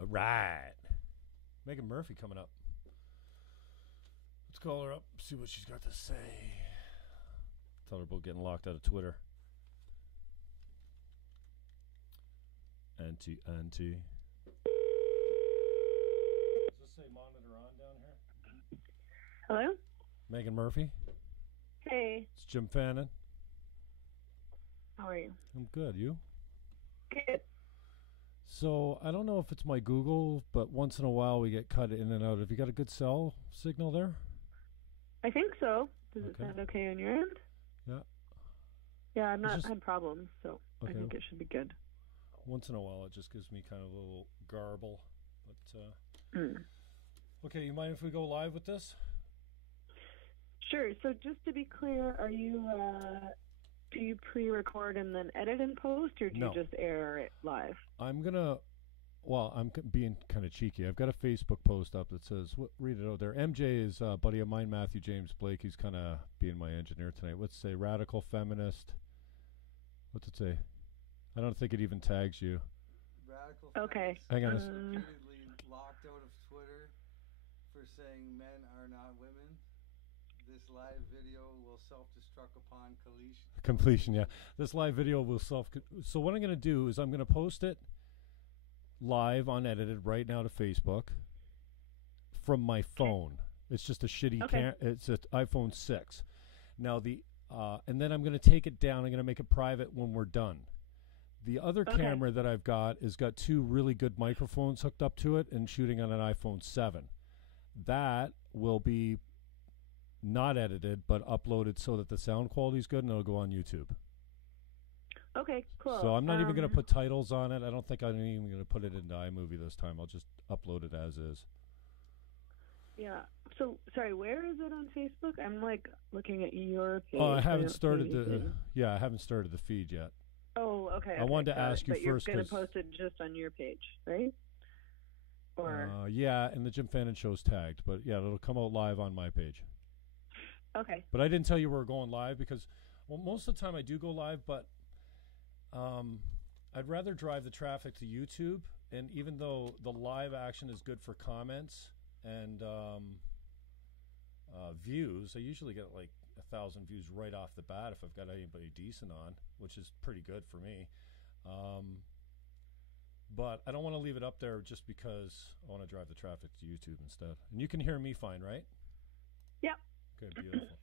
All right. Meghan Murphy coming up. Let's call her up, see what she's got to say. Tell her about getting locked out of Twitter. Auntie. Does this say monitor on down here? Hello? Meghan Murphy. Hey. It's Jim Fannon. How are you? I'm good. You? Good. So, I don't know if it's my Google, but once in a while we get cut in and out. Have you got a good cell signal there? I think so. Does it sound okay on your end? Yeah. Yeah, I've not had problems, so okay. I think it should be good. Once in a while it just gives me kind of a little garble. But Okay, you mind if we go live with this? Sure. So just to be clear, are you do you pre-record and then edit and post, or do you just air it live? I'm being kind of cheeky. I've got a Facebook post up that says, read it out there. MJ is a buddy of mine, Matthew James Blake. He's kind of being my engineer tonight. Let's say radical feminist. What's it say? I don't think it even tags you. Radical feminist. Hang on. Repeatedly locked out of Twitter for saying men are not women. This live video will self-destruct upon completion. Yeah. This live video will So what I'm going to do is I'm going to post it live unedited right now to Facebook from my phone. It's just a shitty it's an iPhone 6. Now and then I'm going to take it down. I'm going to make it private when we're done. The other camera that I've got has got two really good microphones hooked up to it and shooting on an iPhone 7. That will be not edited but uploaded so that the sound quality is good, and it'll go on YouTube. Okay, cool. So I'm not even going to put titles on it. I don't think I'm even going to put it into iMovie this time. I'll just upload it as is. Yeah. So, sorry, where is it on Facebook? I'm looking at your page. Oh, I haven't started the feed yet. Oh, okay. I wanted to ask you first. But you're going to post it just on your page, right? Or yeah, and the Jim Fannon Show's tagged, but yeah, it'll come out live on my page. Okay. But I didn't tell you we were going live because, most of the time I do go live, but I'd rather drive the traffic to YouTube. And even though the live action is good for comments and views, I usually get 1,000 views right off the bat if I've got anybody decent on, which is pretty good for me. But I don't want to leave it up there just because I want to drive the traffic to YouTube instead. And you can hear me fine, right? Yeah. Okay, beautiful.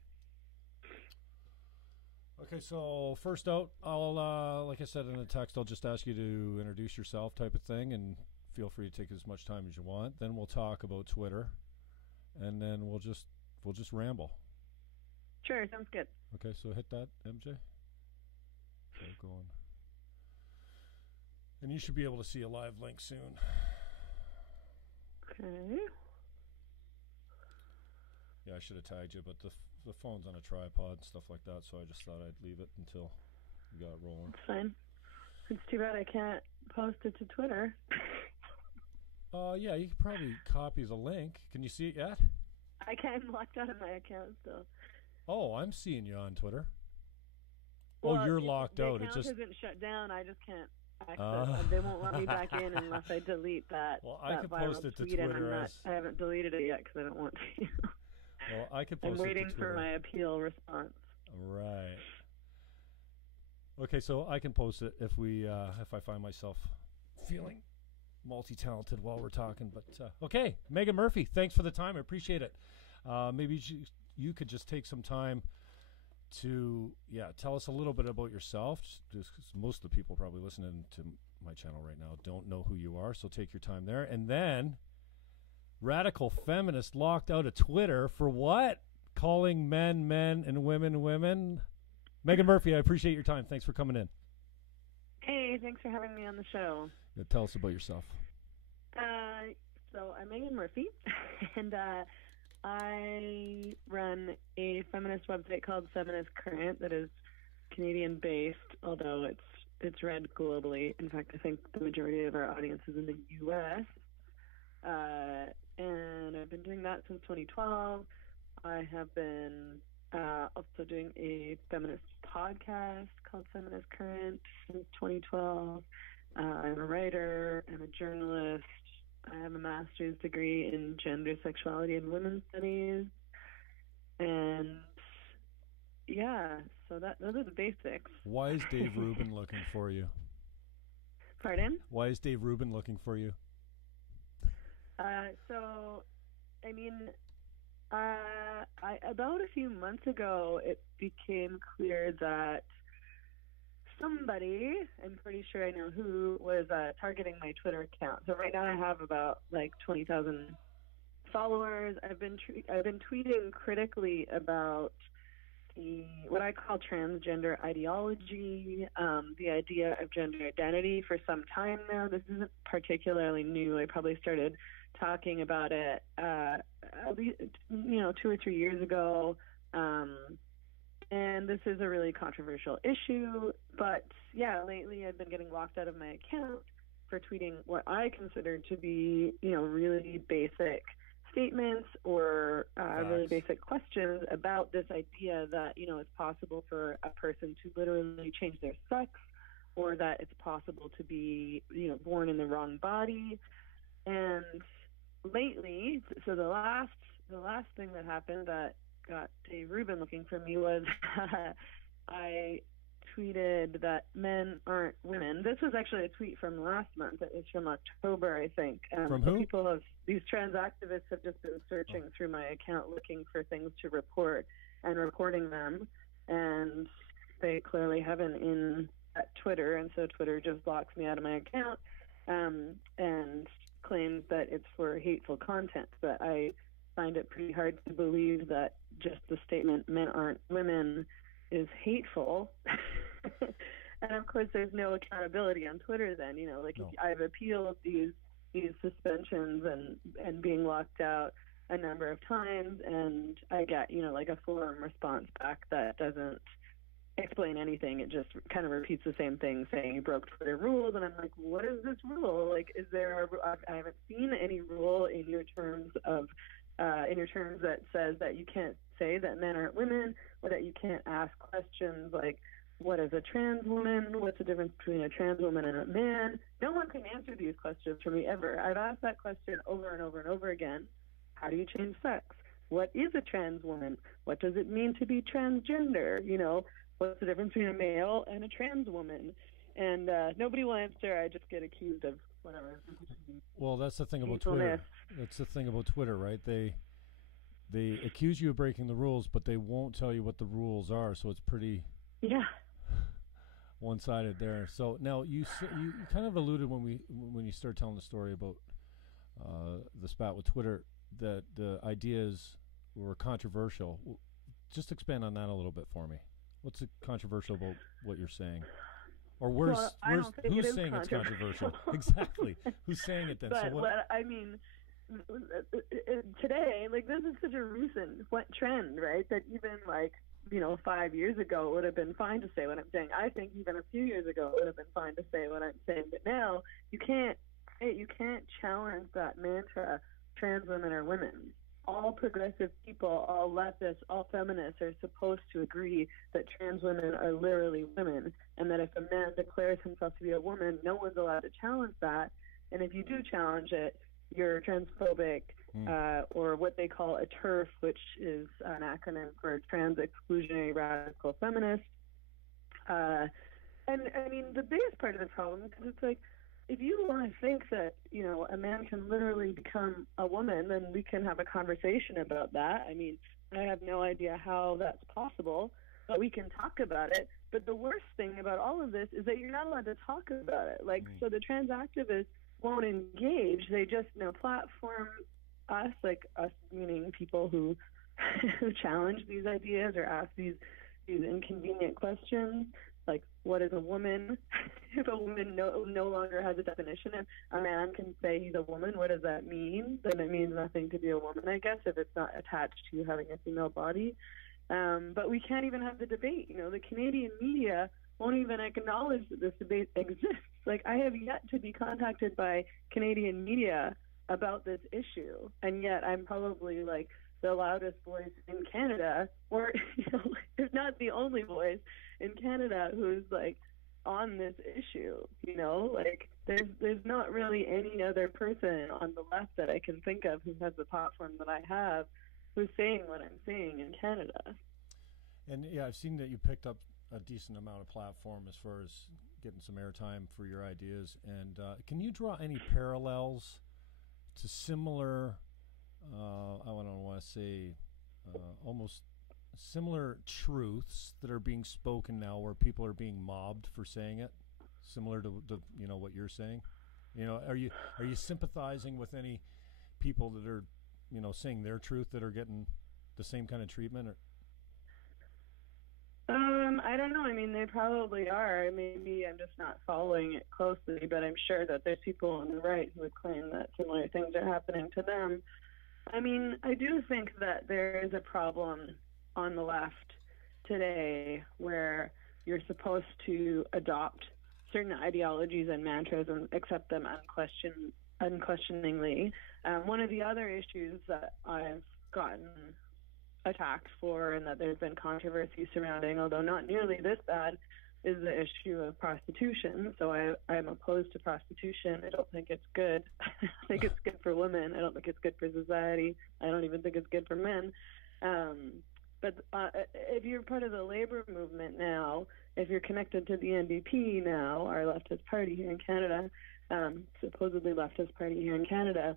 Okay, so first out, I'll, like I said in the text, I'll just ask you to introduce yourself type of thing, and feel free to take as much time as you want. Then we'll talk about Twitter, and then we'll just ramble. Sure, sounds good. Okay, so hit that, MJ. Okay, going. And you should be able to see a live link soon. Okay. Yeah, I should have tagged you, but the phone's on a tripod and stuff like that, so I just thought I'd leave it until we got it rolling. It's fine. It's too bad I can't post it to Twitter. Yeah, you could probably copy the link. Can you see it yet? I can't. I'm locked out of my account still. Oh, I'm seeing you on Twitter. Well, you're locked out. The account isn't shut down. I just can't access. They won't let me back in unless I delete that. Well, I could post it to tweet, Twitter. And I haven't deleted it yet because I don't want to. Well, I could post I'm waiting it to Twitter. for my appeal response. Right. Okay, so I can post it if I find myself feeling multi-talented while we're talking. But okay, Meghan Murphy, thanks for the time. I appreciate it. Maybe you could just take some time to tell us a little bit about yourself, just because most of the people probably listening to my channel right now don't know who you are. So take your time there, and then. Radical feminist locked out of Twitter for what? Calling men men and women women? Meghan Murphy, I appreciate your time. Thanks for coming in. Hey, thanks for having me on the show. Tell us about yourself. So I'm Meghan Murphy, and I run a feminist website called Feminist Current that is Canadian-based, although it's read globally. In fact, I think the majority of our audience is in the U.S., and I've been doing that since 2012. I have been also doing a feminist podcast called Feminist Current since 2012. I'm a writer, I'm a journalist, I have a master's degree in gender, sexuality, and women's studies. And yeah, so those are the basics. Why is Dave Rubin looking for you? Pardon? Why is Dave Rubin looking for you? So, I mean, about a few months ago, it became clear that somebody, I'm pretty sure I know who, was targeting my Twitter account. So right now I have about like 20,000 followers. I've been tweeting critically about what I call transgender ideology, the idea of gender identity for some time now. This isn't particularly new. I probably started talking about it at least 2 or 3 years ago. And this is a really controversial issue. But yeah, lately I've been getting locked out of my account for tweeting what I consider to be, really basic statements or really basic questions about this idea that, it's possible for a person to literally change their sex, or that it's possible to be, born in the wrong body. And lately, so the last thing that happened that got Dave Rubin looking for me was I tweeted that men aren't women. This was actually a tweet from last month. It was from October, I think. From who? These trans activists have just been searching through my account looking for things to report and reporting them. And they clearly haven't at Twitter, and so Twitter just blocks me out of my account and claims that it's for hateful content. But I find it pretty hard to believe that just the statement "men aren't women" is hateful. And of course there's no accountability on Twitter then, No. If I've appealed these suspensions and being locked out a number of times, and I get, a forum response back that doesn't explain anything. It just kind of repeats the same thing, saying you broke Twitter rules, and I'm like, what is this rule? Like, is there I haven't seen any rule in your terms that says that you can't say that men aren't women, or that you can't ask questions like, what is a trans woman? What's the difference between a trans woman and a man? No one can answer these questions for me ever. I've asked that question over and over and over again. How do you change sex? What is a trans woman? What does it mean to be transgender? What's the difference between a male and a trans woman? And nobody will answer. I just get accused of whatever. Well, that's the thing about Twitter. That's the thing about Twitter, right? They accuse you of breaking the rules, but they won't tell you what the rules are. So it's pretty one-sided there. So now you kind of alluded when you started telling the story about the spat with Twitter that the ideas were controversial. Just expand on that a little bit for me. What's controversial about what you're saying? Or who's saying it's controversial? Exactly. Who's saying it then? But I mean, today, this is such a recent trend, right? That even 5 years ago it would have been fine to say what I'm saying. I think even a few years ago it would have been fine to say what I'm saying. But now you can't challenge that mantra, trans women are women. All progressive people, all leftists, all feminists are supposed to agree that trans women are literally women, and that if a man declares himself to be a woman, no one's allowed to challenge that. And if you do challenge it, you're transphobic, or what they call a TERF, which is an acronym for Trans Exclusionary Radical Feminist. And I mean, the biggest part of the problem is it's if you want to think that, a man can literally become a woman, then we can have a conversation about that. I mean, I have no idea how that's possible, but we can talk about it. But the worst thing about all of this is that you're not allowed to talk about it. So the trans activists won't engage. They just, platform us, us meaning people who challenge these ideas or ask these inconvenient questions, like, what is a woman? If a woman no longer has a definition, and a man can say he's a woman, what does that mean? Then it means nothing to be a woman, I guess, if it's not attached to having a female body. But we can't even have the debate. The Canadian media won't even acknowledge that this debate exists. I have yet to be contacted by Canadian media about this issue, and yet I'm probably the loudest voice in Canada, or if not the only voice in Canada who's on this issue. there's not really any other person on the left that I can think of who has the platform that I have who's saying what I'm saying in Canada. And yeah, I've seen that you picked up a decent amount of platform as far as getting some airtime for your ideas. And can you draw any parallels to similar, I don't want to say, almost similar truths that are being spoken now, where people are being mobbed for saying it, similar to what you're saying? Are you sympathizing with any people that are saying their truth that are getting the same kind of treatment? Or I don't know. I mean, they probably are. Maybe I'm just not following it closely, but I'm sure that there's people on the right who would claim that similar things are happening to them. I mean, I do think that there is a problem on the left today where you're supposed to adopt certain ideologies and mantras and accept them unquestioningly. One of the other issues that I've gotten attacked for and that there's been controversy surrounding, although not nearly this bad, is the issue of prostitution. So I'm opposed to prostitution. I don't think it's good. I think it's good for women. I don't think it's good for society. I don't even think it's good for men. But if you're part of the labor movement now, if you're connected to the NDP now, our leftist party here in Canada, supposedly leftist party here in Canada,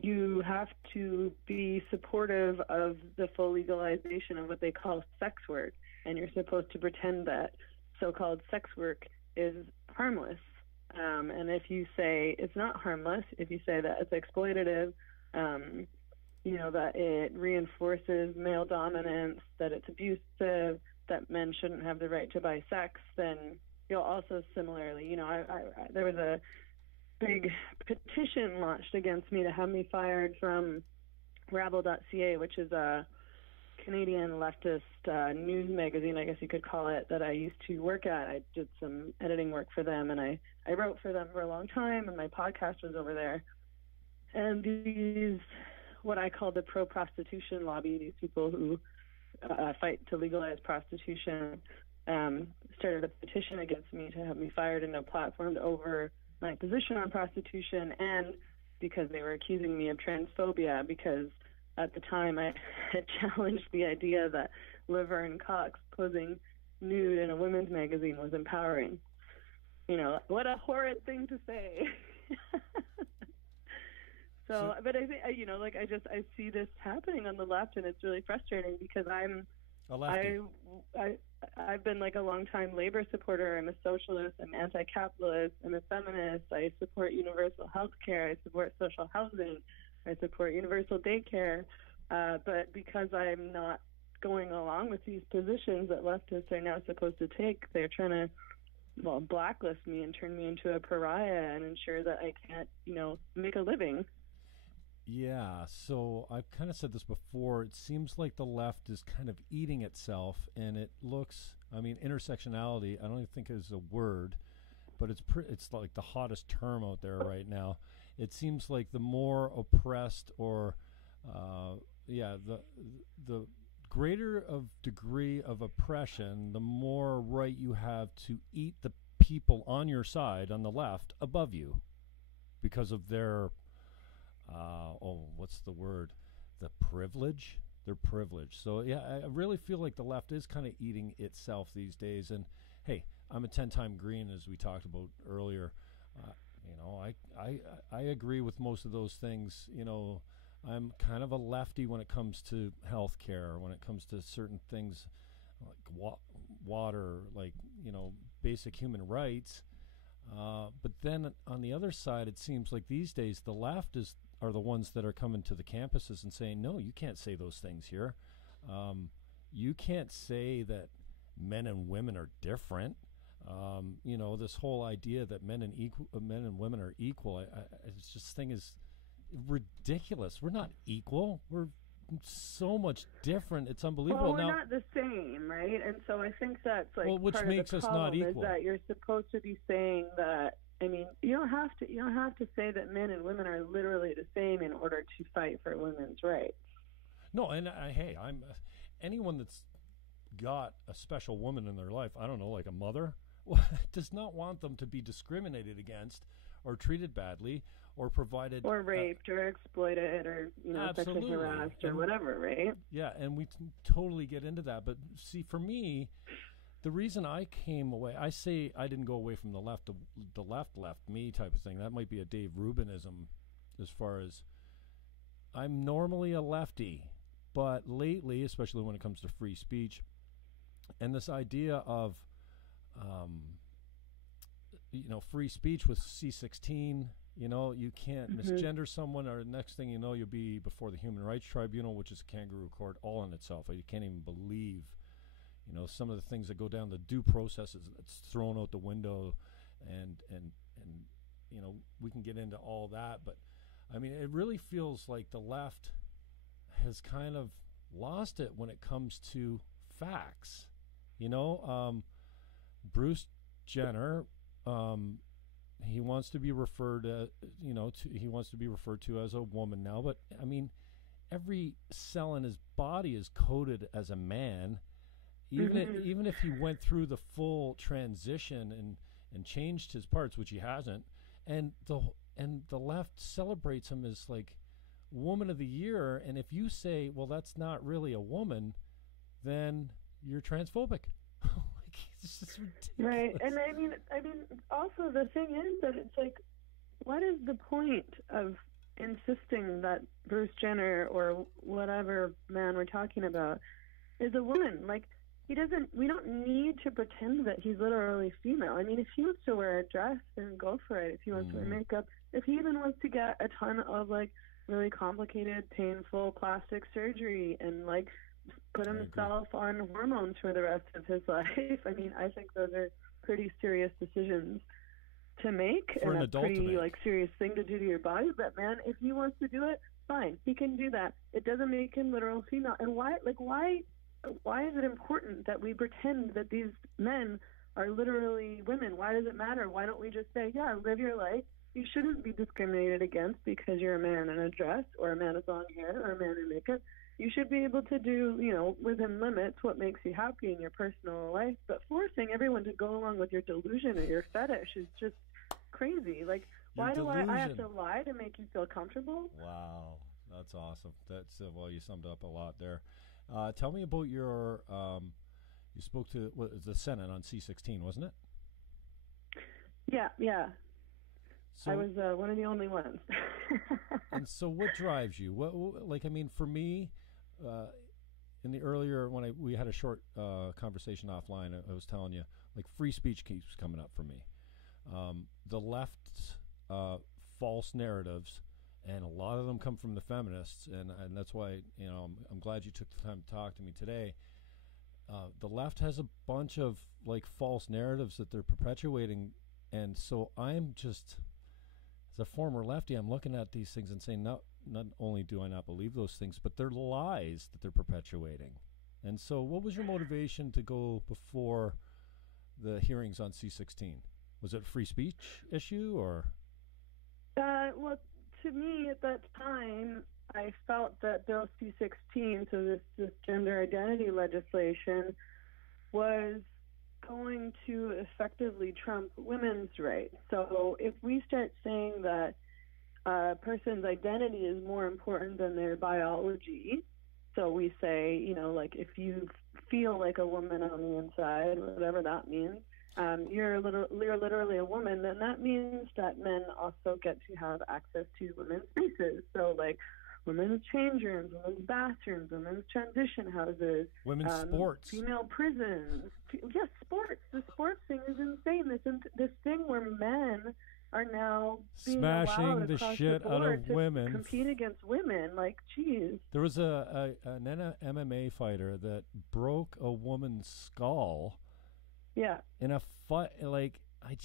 you have to be supportive of the full legalization of what they call sex work, and you're supposed to pretend that so-called sex work is harmless. And if you say it's not harmless, if you say that it's exploitative, that it reinforces male dominance, that it's abusive, that men shouldn't have the right to buy sex, then you'll also similarly, there was a big petition launched against me to have me fired from Rabble.ca, which is a Canadian leftist news magazine, I guess you could call it, that I used to work at. I did some editing work for them, and I wrote for them for a long time, and my podcast was over there. And these, what I call the pro-prostitution lobby, these people who fight to legalize prostitution, started a petition against me to have me fired and no platformed over my position on prostitution, and because they were accusing me of transphobia, because at the time I had challenged the idea that Laverne Cox posing nude in a women's magazine was empowering. What a horrid thing to say. So, but I think, I see this happening on the left, and it's really frustrating because I'm a lefty. I've been like a long-time labor supporter. I'm a socialist. I'm anti-capitalist. I'm a feminist. I support universal health care. I support social housing. I support universal daycare. But because I'm not going along with these positions that leftists are now supposed to take, they're trying to, blacklist me and turn me into a pariah and ensure that I can't, make a living. Yeah, so I've kind of said this before. It seems like the left is kind of eating itself, and it looks, intersectionality, I don't even think is a word, but it's like the hottest term out there right now. It seems like the more oppressed or, the greater of degree of oppression, the more right you have to eat the people on your side, on the left, above you, because of their... what's the word? The privilege? Their privilege. So, yeah, I really feel like the left is kind of eating itself these days. And, hey, I'm a 10-time green, as we talked about earlier. I agree with most of those things. I'm kind of a lefty when it comes to health care, when it comes to certain things like water, like, basic human rights. But then on the other side, it seems like these days the left are the ones that are coming to the campuses and saying, no, you can't say those things here. You can't say that men and women are different. This whole idea that men and women are equal, it's just thing is ridiculous. We're not equal. We're so much different. It's unbelievable. Well, we're not the same, right? And so I think that's like which part makes of the us not problem equal. is that you're supposed to be saying that. You don't have to say that men and women are literally the same in order to fight for women's rights. No, and I'm anyone that's got a special woman in their life, I don't know, like a mother, does not want them to be discriminated against or treated badly or provided or raped or exploited or sexually harassed or whatever, right? Yeah, and we totally get into that. But see, for me, the reason I came away, I say I didn't go away from the left. The left left me type of thing. That might be a Dave Rubinism, as far as I'm normally a lefty, but lately, especially when it comes to free speech, and this idea of free speech with C-16. You can't misgender someone, or the next thing you know, you'll be before the Human Rights Tribunal, which is a kangaroo court all in itself. You can't even believe, some of the things that go down, the due processes that's thrown out the window, and we can get into all that. But, I mean, it really feels like the left has kind of lost it when it comes to facts. Bruce Jenner, he wants to be referred to as a woman now, but I mean, every cell in his body is coded as a man. Even if he went through the full transition and changed his parts, which he hasn't, and the left celebrates him as like Woman of the Year, and if you say, well, that's not really a woman, then you're transphobic. It's just ridiculous. Right, and I mean, also the thing is that it's like, what is the point of insisting that Bruce Jenner or whatever man we're talking about is a woman? Like, we don't need to pretend that he's literally female. I mean, if he wants to wear a dress, then go for it. If he wants to wear makeup, if he even wants to get a ton of like really complicated, painful plastic surgery and like put himself on hormones for the rest of his life. I mean, I think those are pretty serious decisions to make, for and an a pretty like serious thing to do to your body. But man, if he wants to do it, fine, he can do that. It doesn't make him literal female. And why is it important that we pretend that these men are literally women? Why does it matter? Why don't we just say, yeah, live your life? You shouldn't be discriminated against because you're a man in a dress or a man with long hair or a man in makeup. You should be able to do, within limits, what makes you happy in your personal life. But forcing everyone to go along with your delusion or your fetish is just crazy. Like, why do I have to lie to make you feel comfortable? Wow, that's awesome. That's well, you summed up a lot there. Tell me about your. You spoke to the Senate on C-16, wasn't it? Yeah. So, I was one of the only ones. And so, what drives you? For me, in the earlier when we had a short conversation offline, I was telling you, like, free speech keeps coming up for me. The left's false narratives, and a lot of them come from the feminists, and that's why I'm glad you took the time to talk to me today. The left has a bunch of like false narratives that they're perpetuating, and so I'm just, as a former lefty, I'm looking at these things and saying, not only do I not believe those things, but they're lies that they're perpetuating. And so what was your motivation to go before the hearings on C-16? Was it a free speech issue, or? Well, to me at that time, I felt that Bill C-16, so this gender identity legislation, was going to effectively trump women's rights. So if we start saying that a person's identity is more important than their biology, so we say, like, if you feel like a woman on the inside, whatever that means, you're literally a woman, then that means that men also get to have access to women's spaces. So, like, women's change rooms, women's bathrooms, women's transition houses, women's sports, female prisons. Yes, sports. The sports thing is insane. This thing where men are now being smashing the shit out of women, compete against women. Like, geez. There was an MMA fighter that broke a woman's skull. Yeah. In a fight, like, I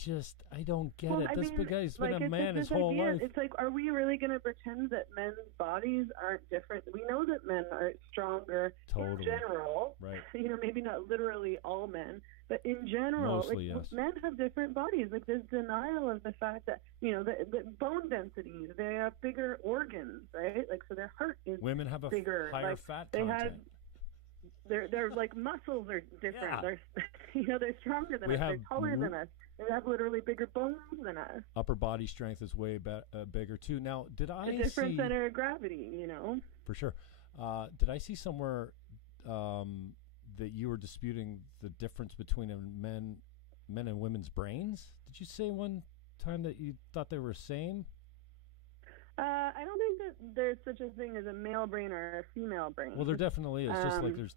don't get it. This guy's been a man his whole life. It's like, are we really going to pretend that men's bodies aren't different? We know that men are stronger in general. Right. Maybe not literally all men, but in general, mostly, yes. Men have different bodies. Like, there's denial of the fact that, the bone densities, they have bigger organs, right? Like, so their heart is women have bigger. Higher like, fat they content. have. They're like muscles are different. Yeah. They're they're stronger than us. They're taller than us. They have literally bigger bones than us. Upper body strength is way bigger too. Now, did I see... A different center of gravity, you know? For sure. Did I see somewhere that you were disputing the difference between men and women's brains? Did you say one time that you thought they were the same? I don't think that there's such a thing as a male brain or a female brain. Well, there definitely is. Just like there's,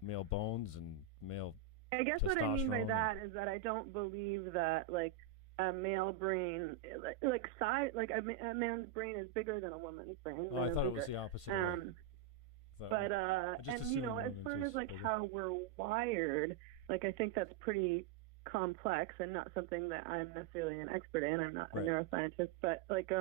male bones and male I guess what I mean by testosterone that is that I don't believe that, like, a male brain, like size, like a man's brain is bigger than a woman's brain. Oh, I thought it was the opposite way. But and you know, as far as like bigger. How we're wired, like I think that's pretty complex and not something that I'm necessarily an expert in. I'm not a neuroscientist, but like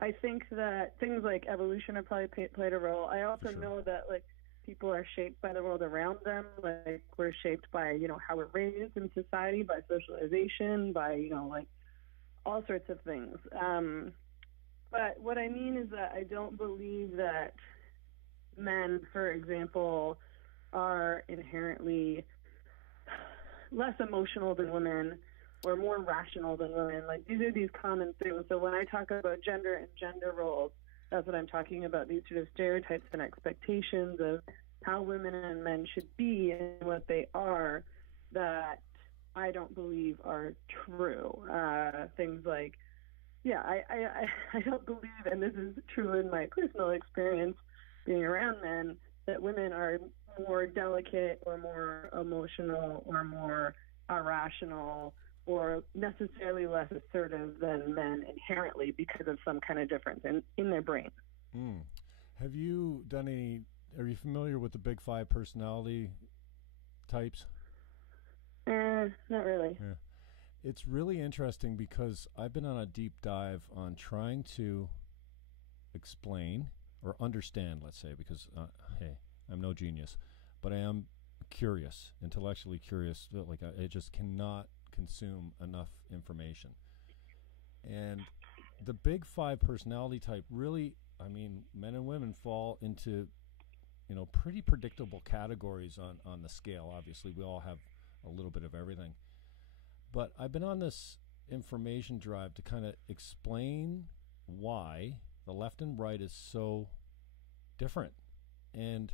I think that things like evolution have probably played a role. I also know that like people are shaped by the world around them. Like we're shaped by, you know, how we're raised in society, by socialization, by, you know, like all sorts of things. But what I mean is that I don't believe that men, for example, are inherently less emotional than women or more rational than women. Like these are these common things. So when I talk about gender and gender roles, that's what I'm talking about, these sort of stereotypes and expectations of how women and men should be and what they are that I don't believe are true. Things like, I don't believe, and this is true in my personal experience being around men, that women are more delicate or more emotional or more irrational or necessarily less assertive than men inherently because of some kind of difference in their brain. Have you done are you familiar with the big 5 personality types? Not really. Yeah. It's really interesting because I've been on a deep dive on trying to explain or understand, let's say, because, hey, I'm no genius, but I am curious, intellectually curious. Like I just cannot consume enough information. And the big 5 personality type really, I mean, men and women fall into, you know, pretty predictable categories on the scale. Obviously, we all have a little bit of everything. But I've been on this information drive to kind of explain why the left and right is so different. And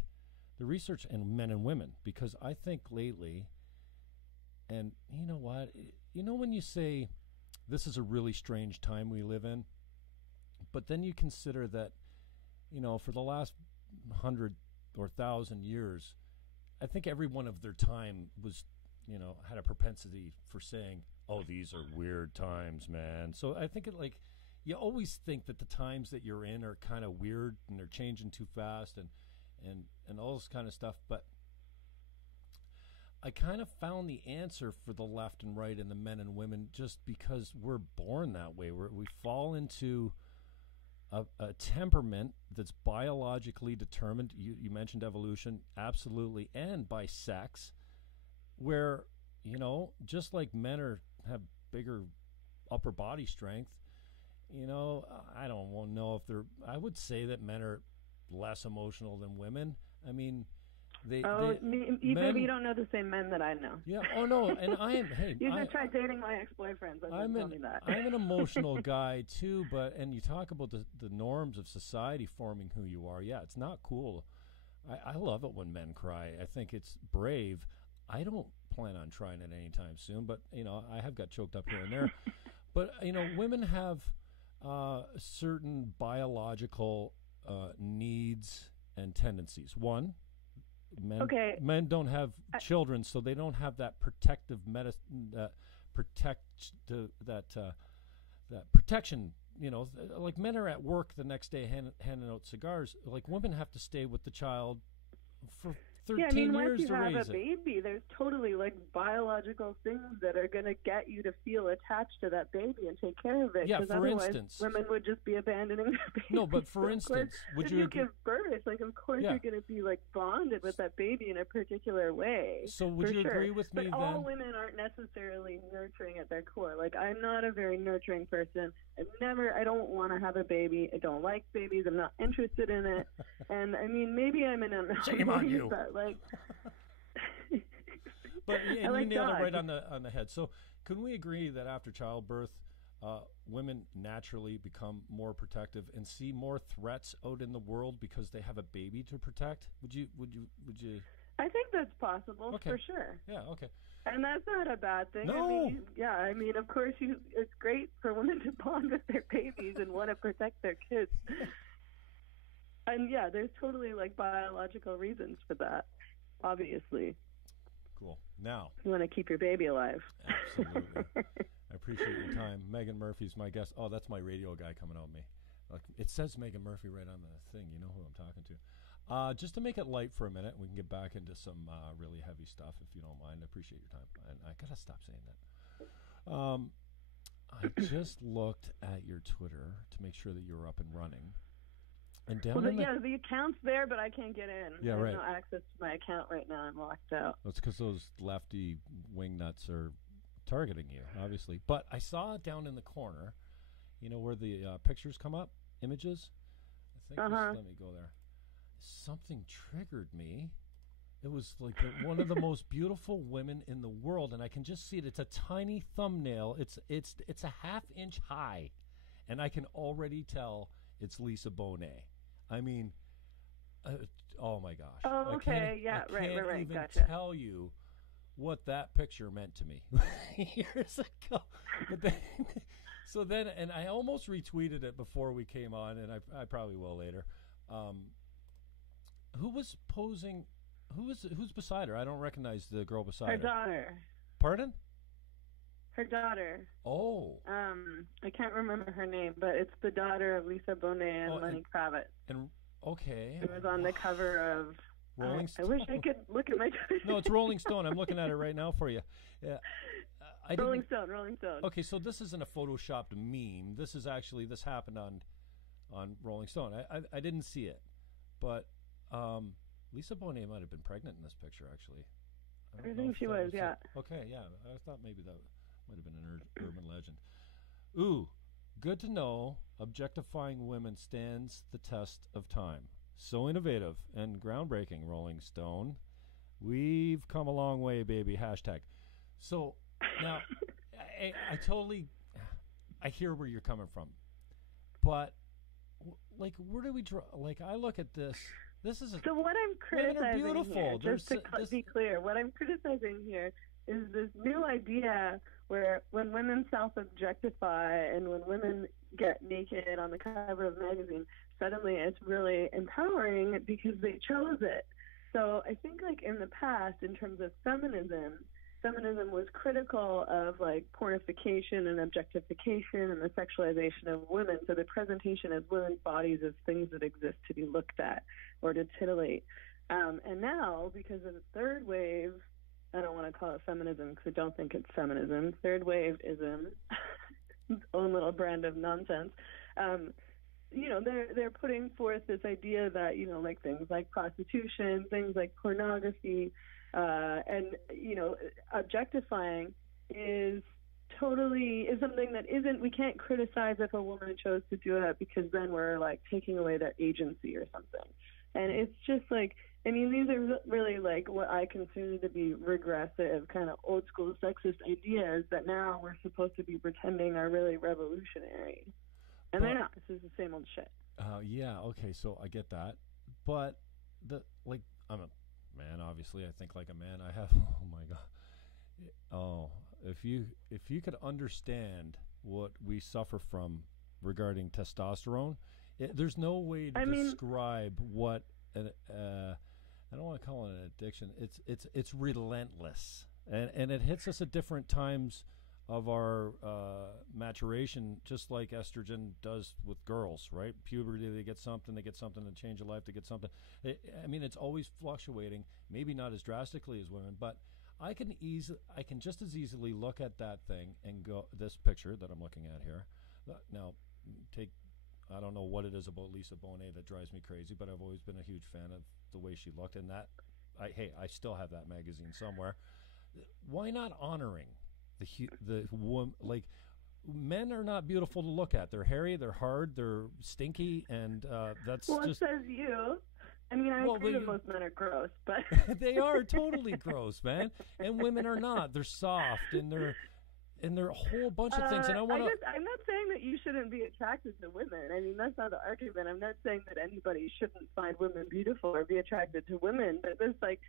the research in men and women, because I think lately, and you know what, you know when you say this is a really strange time we live in, but then you consider that, you know, for the last 100 or 1,000 years, I think everyone of their time was, you know, had a propensity for saying, oh, these are weird times, man. So I think you always think that the times that you're in are kind of weird and they're changing too fast and all this kind of stuff. But I kind of found the answer for the left and right and the men and women just because we're born that way. We fall into a temperament that's biologically determined. You mentioned evolution, absolutely, and by sex, where, you know, just like men have bigger upper body strength, you know, I don't know if I would say that men are less emotional than women. I mean, maybe you don't know the same men that I know. Yeah. Oh no. And I am. Hey, you should try dating my ex-boyfriends. Tell me that. I'm an emotional guy too. And you talk about the norms of society forming who you are. Yeah, it's not cool. I love it when men cry. I think it's brave. I don't plan on trying it anytime soon. But you know, I have got choked up here and there. But you know, women have certain biological needs and tendencies. One, men don't have children, so they don't have that protective that protection. You know, like men are at work the next day handing out cigars. Like women have to stay with the child for 13 years once you to raise have a baby, there's totally like biological things that are going to get you to feel attached to that baby and take care of it. Yeah, for instance, women would just be abandoning their baby. No, but for instance, would you give birth? Like, of course, you're going to be like bonded with that baby in a particular way. So, would you agree with me but then? All women aren't necessarily nurturing at their core. Like, I'm not a very nurturing person. I don't want to have a baby. I don't like babies. I'm not interested in it. And I mean, maybe I'm an anomaly. Shame on you. But like, But I like you nailed dogs. it right on the head. So can we agree that after childbirth, women naturally become more protective and see more threats out in the world because they have a baby to protect? Would you? I think that's possible, Okay. for sure. Yeah. Okay. And that's not a bad thing. No. I mean, of course, it's great for women to bond with their babies and want to protect their kids. And yeah, there's totally like biological reasons for that, obviously. Cool. Now, You want to keep your baby alive. absolutely. I appreciate your time. Meghan Murphy's my guest. Oh, that's my radio guy coming out at me. Like, it says Meghan Murphy right on the thing. You know who I'm talking to. Just to make it light for a minute, we can get back into some really heavy stuff if you don't mind. I appreciate your time. And I got to stop saying that. I just looked at your Twitter to make sure that you were up and running. And down The account's there, but I can't get in. Yeah, I have right. no access to my account right now. I'm locked out. That's because those lefty wingnuts are targeting you, obviously. But I saw down in the corner, you know, where the pictures come up, images. I think let me go there. Something triggered me. It was like one of the most beautiful women in the world, and I can just see it. It's a tiny thumbnail. It's a half-inch high, and I can already tell it's Lisa Bonet. I mean, oh my gosh! Oh, I okay, can't right. even Gotcha. tell you what that picture meant to me years ago. But then, and I almost retweeted it before we came on, and I probably will later. Who was posing? Who's beside her? I don't recognize the girl beside her. Her daughter. Pardon? Her daughter. Oh. I can't remember her name, but it's the daughter of Lisa Bonet and Lenny Kravitz. And okay. It was on the cover of Rolling I wish I could look at my No, it's Rolling Stone. I'm looking at it right now for you. Yeah. Rolling Stone. Okay, so this isn't a photoshopped meme. This happened on Rolling Stone. I didn't see it. But Lisa Bonet might have been pregnant in this picture, actually. I think she was, yeah. Okay, yeah. I thought maybe that might have been an urban legend. Ooh, good to know. Objectifying women stands the test of time. So innovative and groundbreaking, Rolling Stone. We've come a long way, baby. Hashtag. So now, I totally, I hear where you're coming from, but like, where do we draw? Like, I look at this. This is so what I'm criticizing beautiful. here, just to be clear, what I'm criticizing here is this new idea where when women self-objectify and when women get naked on the cover of a magazine, suddenly it's really empowering because they chose it. So I think, like, in the past, in terms of feminism was critical of like pornification and objectification and the sexualization of women. So the presentation of women's bodies as things that exist to be looked at or to titillate. And now, because of the third wave, I don't want to call it feminism because I don't think it's feminism. Third wave-ism, its own little brand of nonsense. You know, they're putting forth this idea that, you know, like things like prostitution, things like pornography, and, you know, objectifying is something that we can't criticize if a woman chose to do it, because then we're like taking away their agency or something. And it's just like, I mean, these are really like what I consider to be regressive, kind of old school sexist ideas that now we're supposed to be pretending are really revolutionary. And they're not. This is the same old shit. Yeah, okay, so I get that. But I'm a man, obviously. I think like a man. I have oh my god. Oh, if you could understand what we suffer from regarding testosterone, there's no way to describe what I don't want to call it an addiction. It's relentless. And it hits us at different times of our maturation, just like estrogen does with girls, right? Puberty, they get something, to change their life, they get something. I mean, it's always fluctuating, maybe not as drastically as women, but I can just as easily look at that thing and go, this picture that I'm looking at here. Now, I don't know what it is about Lisa Bonet that drives me crazy, but I've always been a huge fan of the way she looked, and that, I still have that magazine somewhere. Why not honoring the woman? Like, men are not beautiful to look at. They're hairy, they're hard, they're stinky, and that's well, just. Says you. I mean, I Well, agree but that most men are gross, but they are totally gross, man. And women are not. They're soft, and they're a whole bunch of things. And I'm not saying that you shouldn't be attracted to women. I mean, that's not the argument. I'm not saying that anybody shouldn't find women beautiful or be attracted to women, but there's like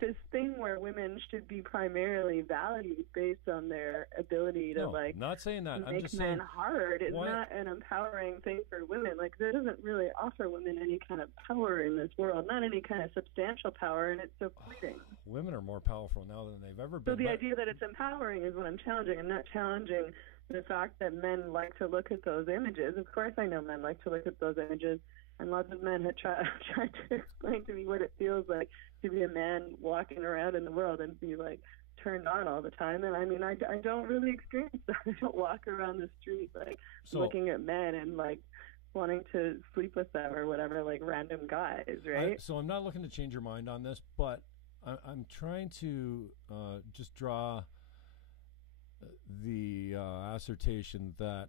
this thing where women should be primarily valued based on their ability to not saying that. Make I'm just men saying hard. It's not an empowering thing for women. Like, that doesn't really offer women any kind of power in this world, not any kind of substantial power, and it's so fleeting. Women are more powerful now than they've ever been. So the idea that it's empowering is what I'm challenging. I'm not challenging the fact that men like to look at those images. Of course I know men like to look at those images, and lots of men have tried to explain to me what it feels like to be a man walking around in the world and be like turned on all the time. And I mean, I don't really experience that. I don't walk around the street like looking at men and like wanting to sleep with them or whatever, like random guys, right? So I'm not looking to change your mind on this, but I'm trying to just draw the assertion that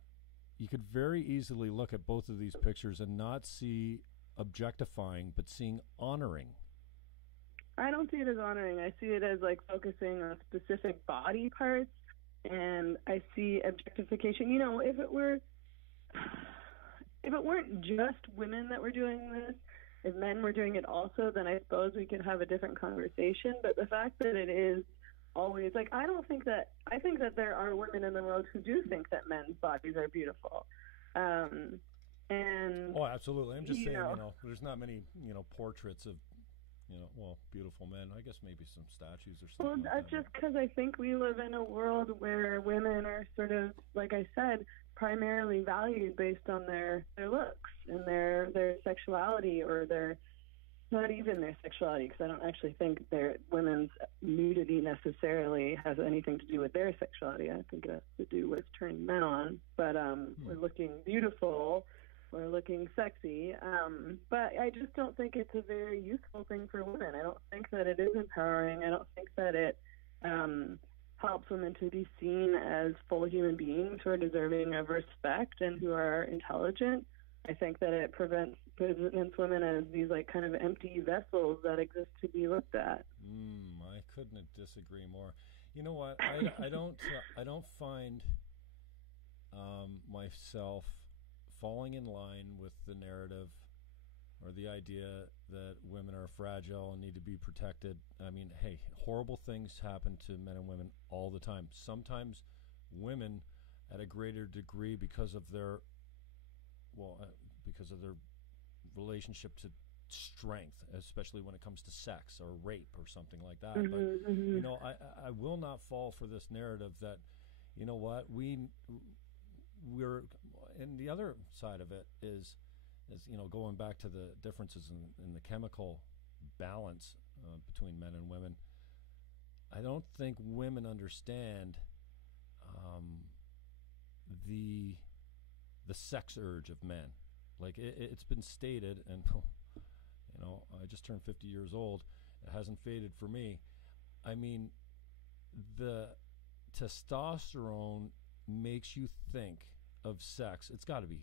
you could very easily look at both of these pictures and not see objectifying, but seeing honoring. I don't see it as honoring. I see it as like focusing on specific body parts, and I see objectification. You know, if it weren't just women that were doing this, if men were doing it also, then I suppose we could have a different conversation. But the fact that it is always like, I think that there are women in the world who do think that men's bodies are beautiful. And absolutely. I'm just saying, there's not many, portraits of, beautiful men. I guess maybe some statues or something. Well, that's just because I think we live in a world where women are sort of, like I said, primarily valued based on their looks and their sexuality, or not even their sexuality, because I don't actually think women's nudity necessarily has anything to do with their sexuality. I think it has to do with turning men on. But we're looking beautiful, we're looking sexy, but I just don't think it's a very useful thing for women. I don't think that it is empowering. I don't think that it helps women to be seen as full human beings who are deserving of respect and who are intelligent. I think that it presents women as these like kind of empty vessels that exist to be looked at. I couldn't disagree more. You know what? I don't find myself falling in line with the narrative or the idea that women are fragile and need to be protected. I mean, hey, horrible things happen to men and women all the time. Sometimes women at a greater degree because of their relationship to strength, especially when it comes to sex or rape or something like that. But I will not fall for this narrative that, you know what, we're, and the other side of it is going back to the differences in the chemical balance between men and women. I don't think women understand the sex urge of men. Like it's been stated, and I just turned 50 years old. It hasn't faded for me. I mean, the testosterone makes you think of sex. It's got to be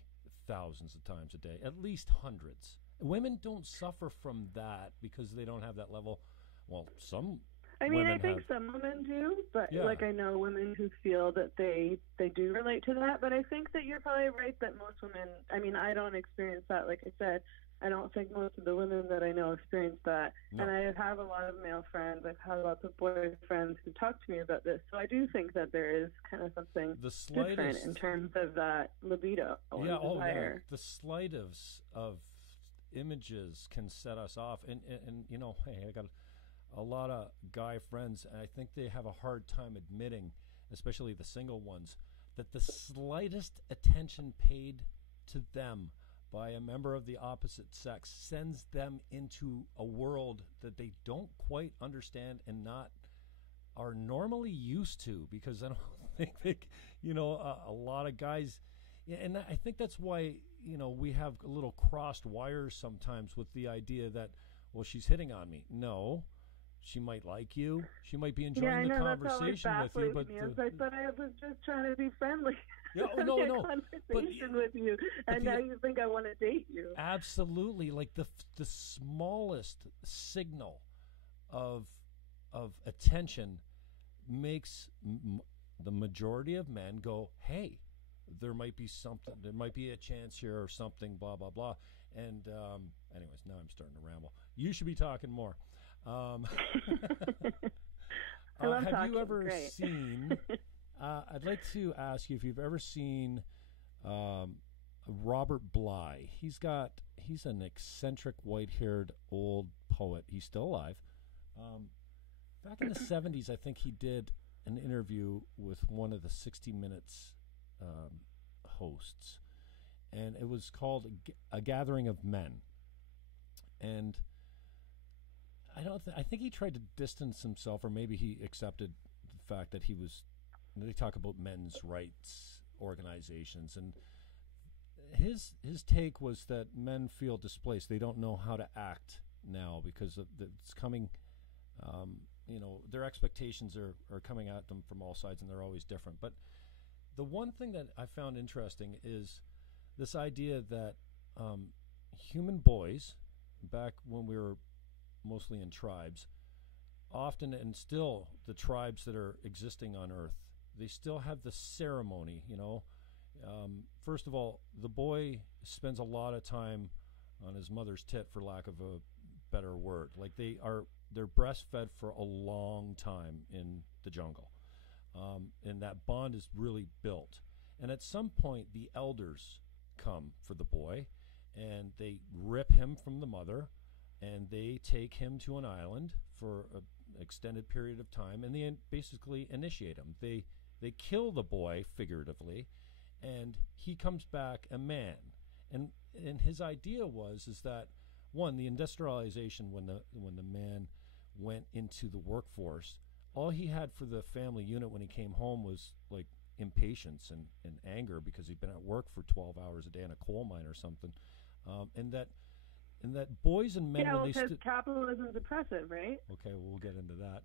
thousands of times a day, at least hundreds. Women don't suffer from that because they don't have that level. Well, some. I mean, I think some women do, but like I know women who feel that they do relate to that. But I think that you're probably right that most women. I mean, I don't experience that. Like I said, I don't think most of the women that I know experience that. No. And I have a lot of male friends. I've had lots of boyfriends who talk to me about this. So I do think that there is kind of something different in terms of that libido. Yeah, the slightest of images can set us off. And hey, I got a lot of guy friends, and I think they have a hard time admitting, especially the single ones, that the slightest attention paid to them by a member of the opposite sex sends them into a world that they don't quite understand and not are normally used to, because I don't think a lot of guys, and I think that's why we have a little crossed wires sometimes with the idea that, well, she's hitting on me. No, she might like you. She might be enjoying the conversation with you, but I was just trying to be friendly. Yeah, having no, a no. conversation with you, and now you think I want to date you. Absolutely. Like the smallest signal of attention makes the majority of men go, hey, there might be something, there might be a chance here or something, blah, blah, blah. And anyways, now I'm starting to ramble. You should be talking more. I love have talking. you ever Great. seen, I'd like to ask you if you've ever seen Robert Bly. He's an eccentric white-haired old poet. He's still alive. Back in the 70s, I think he did an interview with one of the 60 Minutes hosts, and it was called A Gathering of Men. And I think he tried to distance himself, or maybe he accepted the fact that they talk about men's rights organizations, and his take was that men feel displaced. They don't know how to act now because it's coming, their expectations are coming at them from all sides, and they're always different. But the one thing that I found interesting is this idea that human boys, back when we were mostly in tribes, often, and still the tribes that are existing on Earth, they still have the ceremony, first of all, the boy spends a lot of time on his mother's tit, for lack of a better word. Like they're breastfed for a long time in the jungle. And that bond is really built. And at some point, the elders come for the boy, and they rip him from the mother, and they take him to an island for an extended period of time, and they basically initiate him. They kill the boy, figuratively, and he comes back a man. And his idea is that, one, the industrialization, when the man went into the workforce, all he had for the family unit when he came home was like impatience and anger because he'd been at work for 12 hours a day in a coal mine or something, and that boys and men, when they because capitalism's oppressive, right? Okay, we'll get into that.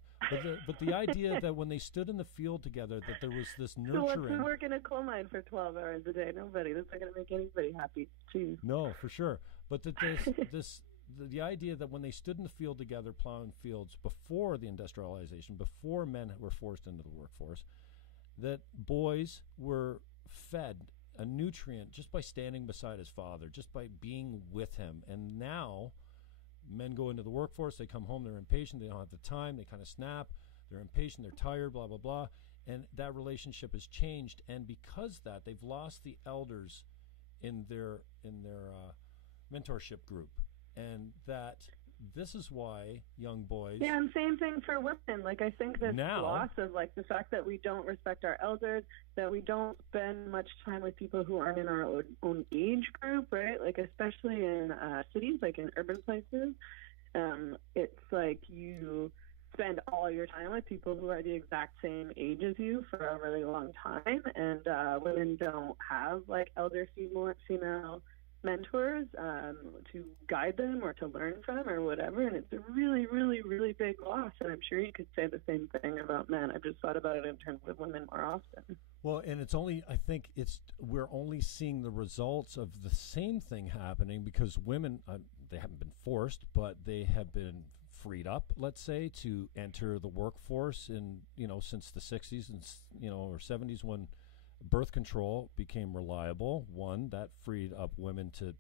But the idea that when they stood in the field together, that there was this nurturing. So what's to work in a coal mine for 12 hours a day? Nobody. That's not going to make anybody happy. Jeez. No, for sure. But that the idea that when they stood in the field together, plowing fields before the industrialization, before men were forced into the workforce, that boys were fed a nutrient just by standing beside his father, just by being with him. And now men go into the workforce, they come home, they're impatient, they don't have the time, they kind of snap, they're impatient, they're tired, blah, blah, blah. And that relationship has changed. And because that, they've lost the elders in their mentorship group. And that this is why young boys... Yeah, and same thing for women. Like, I think this loss of, like, the fact that we don't respect our elders, that we don't spend much time with people who aren't in our own age group, right? Like, especially in cities, like in urban places, it's like you spend all your time with people who are the exact same age as you for a really long time, and women don't have, like, elder female mentors to guide them or to learn from or whatever, and it's a really, really, really big loss. And I'm sure you could say the same thing about men. I've just thought about it in terms of women more often. Well, and we're only seeing the results of the same thing happening because women, they haven't been forced, but they have been freed up, let's say, to enter the workforce since the 60s and or 70s, when birth control became reliable. One, that freed up women to,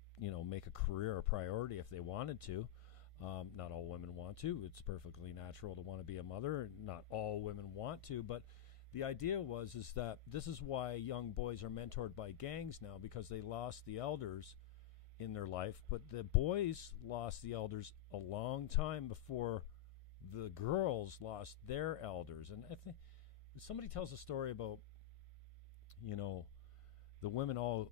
make a career a priority if they wanted to. Not all women want to. It's perfectly natural to want to be a mother. Not all women want to, but the idea is that this is why young boys are mentored by gangs now, because they lost the elders in their life, but the boys lost the elders a long time before the girls lost their elders. And I think somebody tells a story about the women all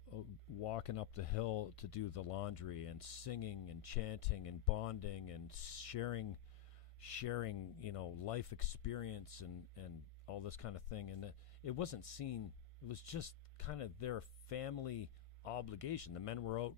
walking up the hill to do the laundry and singing and chanting and bonding and sharing life experience and all this kind of thing. And it wasn't seen. It was just kind of their family obligation. The men were out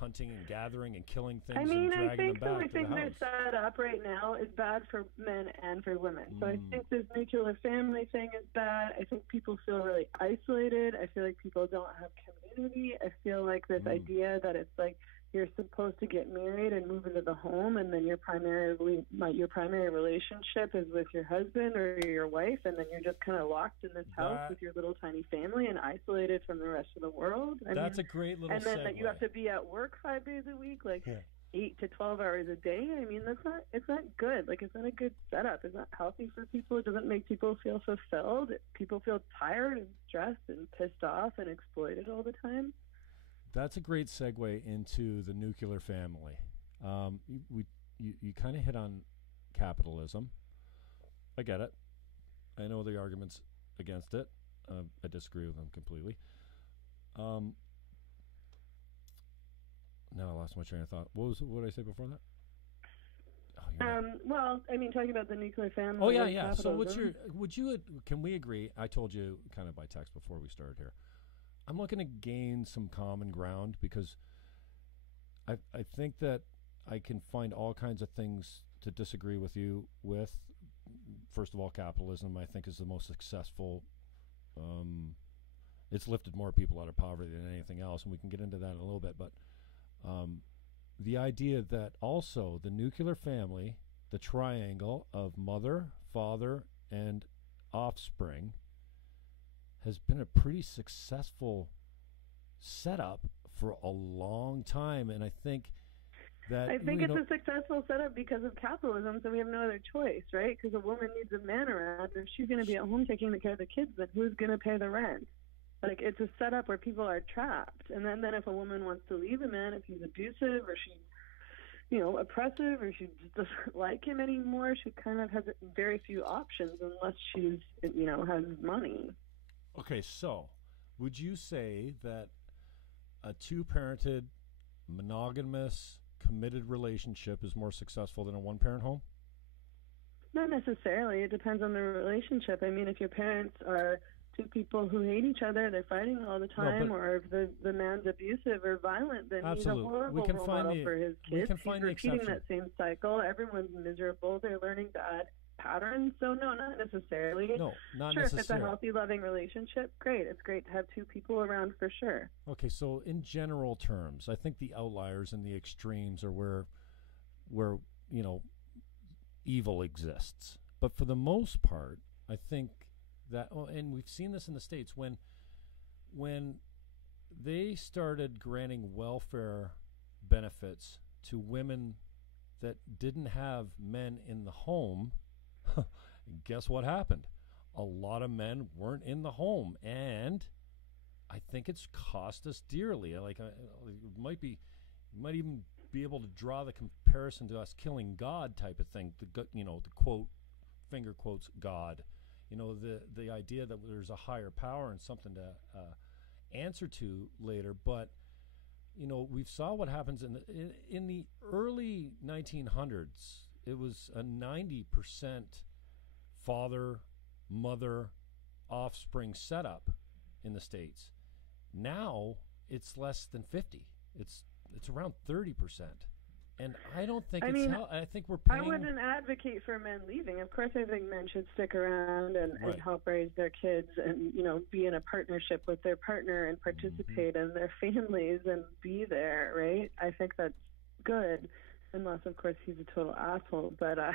hunting and gathering and killing things I mean, and I dragging them think back the way to the things are house. set up right now is bad for men and for women. So I think this nuclear family thing is bad. I think people feel really isolated. I feel like people don't have community. I feel like this idea that it's like you're supposed to get married and move into the home, and then your primary relationship is with your husband or your wife, and then you're just kind of locked in this house with your little tiny family and isolated from the rest of the world. That's a great little and then segue. that you have to be at work 5 days a week, like 8 to 12 hours a day. I mean, it's not good. Like, it's not a good setup. It's not healthy for people. It doesn't make people feel fulfilled. People feel tired and stressed and pissed off and exploited all the time. That's a great segue into the nuclear family. You kind of hit on capitalism. I get it. I know the arguments against it. I disagree with them completely. Now I lost my train of thought. What did I say before that? Well, I mean, talking about the nuclear family. Oh yeah. So can we agree? I told you kind of by text before we started here. I'm looking to gain some common ground because I think that I can find all kinds of things to disagree with you with. First of all, capitalism, I think, is the most successful. It's lifted more people out of poverty than anything else, and we can get into that in a little bit. But the idea that also the nuclear family, the triangle of mother, father, and offspring, has been a pretty successful setup for a long time, and I think that it's a successful setup because of capitalism, so we have no other choice, right? Because a woman needs a man around. If she's going to be at home taking care of the kids, then who's going to pay the rent? Like, it's a setup where people are trapped, and then if a woman wants to leave a man, if he's abusive or she's oppressive, or she just doesn't like him anymore, she kind of has very few options unless she's has money. Okay, so would you say that a two-parented, monogamous, committed relationship is more successful than a one-parent home? Not necessarily. It depends on the relationship. I mean, if your parents are two people who hate each other, they're fighting all the time, or if the man's abusive or violent, then he's a horrible role model for his kids. He's repeating that same cycle. Everyone's miserable. They're learning bad patterns. So no, not necessarily. No, not sure, necessarily. If it's a healthy, loving relationship, great. It's great to have two people around for sure. Okay, so in general terms, I think the outliers and the extremes are where evil exists. But for the most part, I think that, and we've seen this in the States, when they started granting welfare benefits to women that didn't have men in the home, guess what happened? A lot of men weren't in the home, and I think it's cost us dearly. Like, it might even be able to draw the comparison to us killing God type of thing. The quote, finger quotes, God. The idea that there's a higher power and something to answer to later. But we saw what happens in the early 1900s. It was a 90% father, mother, offspring setup in the States. Now it's less than 50. It's around 30%. And I don't think I think we're paying. I wouldn't advocate for men leaving. Of course, I think men should stick around and help raise their kids and, be in a partnership with their partner and participate in their families and be there, right? I think that's good, unless, of course, he's a total asshole. But, I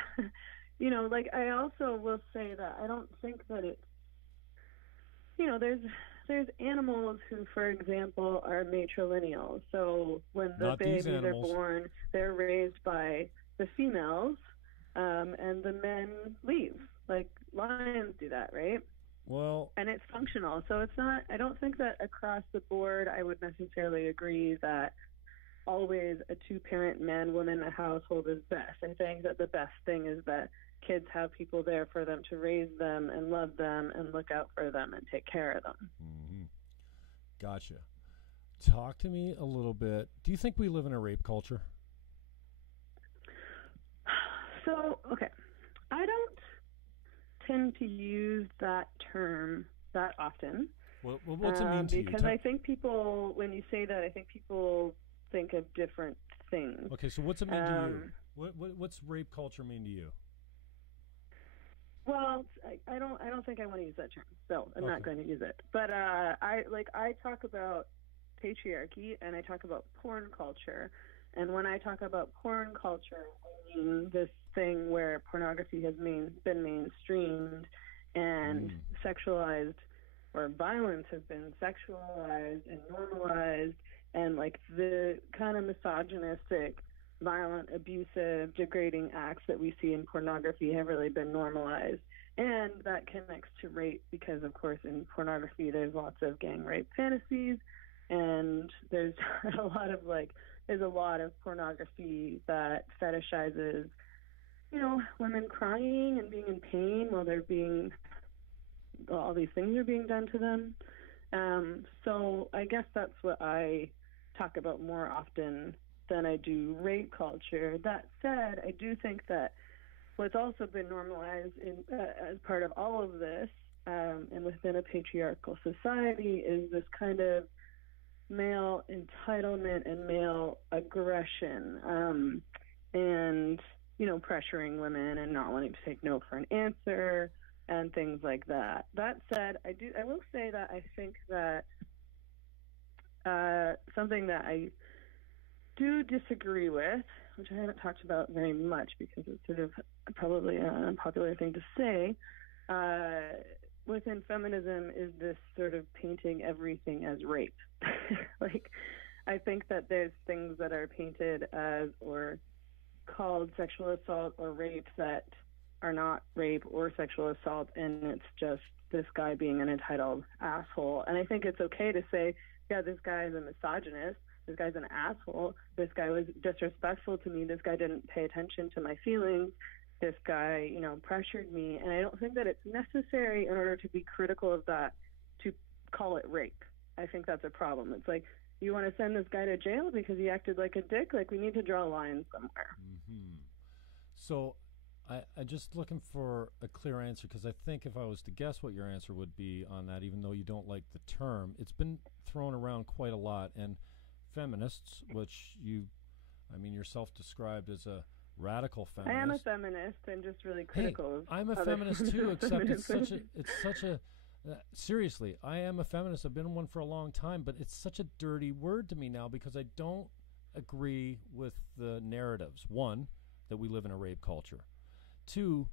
also will say that I don't think that it's, there's animals who, for example, are matrilineal. So when the babies are born, they're raised by the females, and the men leave. Like lions do that, right? Well, and it's functional. So it's not. I don't think that across the board I would necessarily agree that always a two-parent man-woman household is best. I think that the best thing is that kids have people there for them to raise them and love them and look out for them and take care of them. Mm-hmm. Gotcha. Talk to me a little bit. Do you think we live in a rape culture? So, okay. I don't tend to use that term that often. Well, what's it mean to you? Because I think people, when you say that, I think people think of different things. Okay, so what's it mean to you? What's rape culture mean to you? Well, I don't think I want to use that term, so I'm not going to use it. But I talk about patriarchy and I talk about porn culture. And when I talk about porn culture, I mean this thing where pornography has been mainstreamed and sexualized, or violence has been sexualized and normalized, and like the kind of misogynistic, violent, abusive, degrading acts that we see in pornography have really been normalized. And that connects to rape because, of course, in pornography there's lots of gang rape fantasies, and there's a lot of pornography that fetishizes, women crying and being in pain while all these things are being done to them. So I guess that's what I talk about more often than I do rape culture. That said, I do think that what's also been normalized as part of all of this, and within a patriarchal society, is this kind of male entitlement and male aggression, and pressuring women and not wanting to take no for an answer and things like that. That said, I will say that I think that something that I do disagree with, which I haven't talked about very much because it's sort of probably an unpopular thing to say, within feminism, is this sort of painting everything as rape. I think that there's things that are painted as or called sexual assault or rape that are not rape or sexual assault, and it's just this guy being an entitled asshole. And I think it's okay to say, yeah, this guy is a misogynist, this guy's an asshole, this guy was disrespectful to me, this guy didn't pay attention to my feelings, this guy, pressured me. And I don't think that it's necessary in order to be critical of that to call it rape. I think that's a problem. It's like, you want to send this guy to jail because he acted like a dick? Like, we need to draw a line somewhere. Mm-hmm. So I'm just looking for a clear answer, because I think if I was to guess what your answer would be on that, even though you don't like the term, it's been thrown around quite a lot. And feminists, which yourself described as a radical feminist. I am a feminist. I'm just really critical of I'm a feminist too, except it's such a seriously, I am a feminist. I've been one for a long time, but it's such a dirty word to me now because I don't agree with the narratives. One, that we live in a rape culture. Two,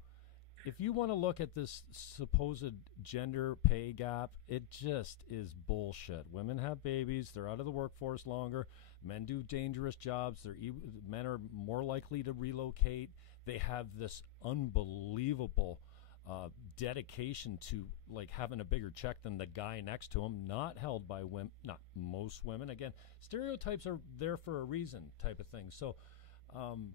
if you want to look at this supposed gender pay gap, it just is bullshit. Women have babies. They're out of the workforce longer. Men do dangerous jobs. Men are more likely to relocate. They have this unbelievable dedication to having a bigger check than the guy next to him, not held by women, not most women. Again, stereotypes are there for a reason, type of thing. So, I'm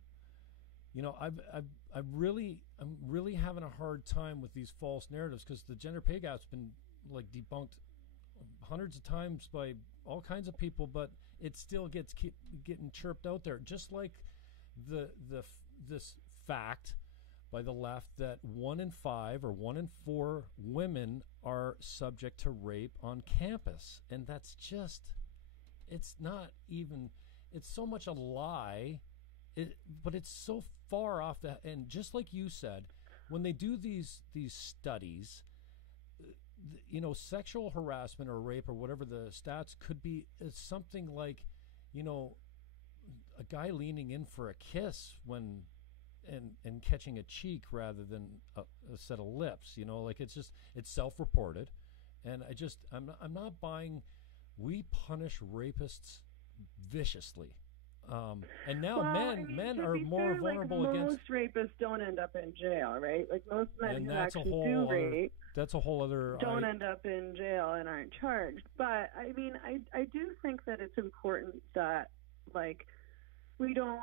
really having a hard time with these false narratives, because the gender pay gap's been debunked hundreds of times by all kinds of people, but it still keep getting chirped out there. Just like this fact by the left that 1 in 5 or 1 in 4 women are subject to rape on campus. And that's just, it's not even, it's so much a lie, but it's so far off that. And just like you said, when they do these studies, sexual harassment or rape or whatever the stats could be, is something like, a guy leaning in for a kiss when and catching a cheek rather than a set of lips. It's self-reported, and I'm not buying. We punish rapists viciously, and now men are more vulnerable against. Most rapists don't end up in jail, right? Like, most men who actually do rape. That's a whole other. Don't end up in jail and aren't charged. But I do think that it's important that we don't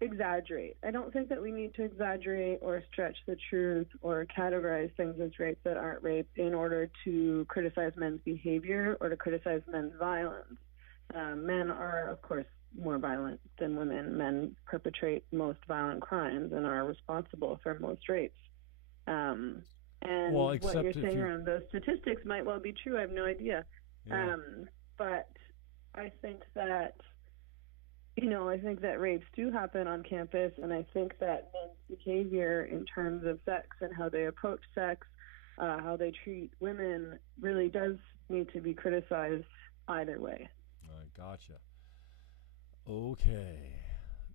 exaggerate. I don't think that we need to exaggerate or stretch the truth or categorize things as rape that aren't rape in order to criticize men's behavior or to criticize men's violence. Men are, of course, more violent than women. Men perpetrate most violent crimes and are responsible for most rapes. And what you're saying around those statistics might well be true. I have no idea. Yeah. But I think that, I think that rapes do happen on campus, and I think that men's behavior in terms of sex and how they approach sex, how they treat women, really does need to be criticized either way. I gotcha. Okay.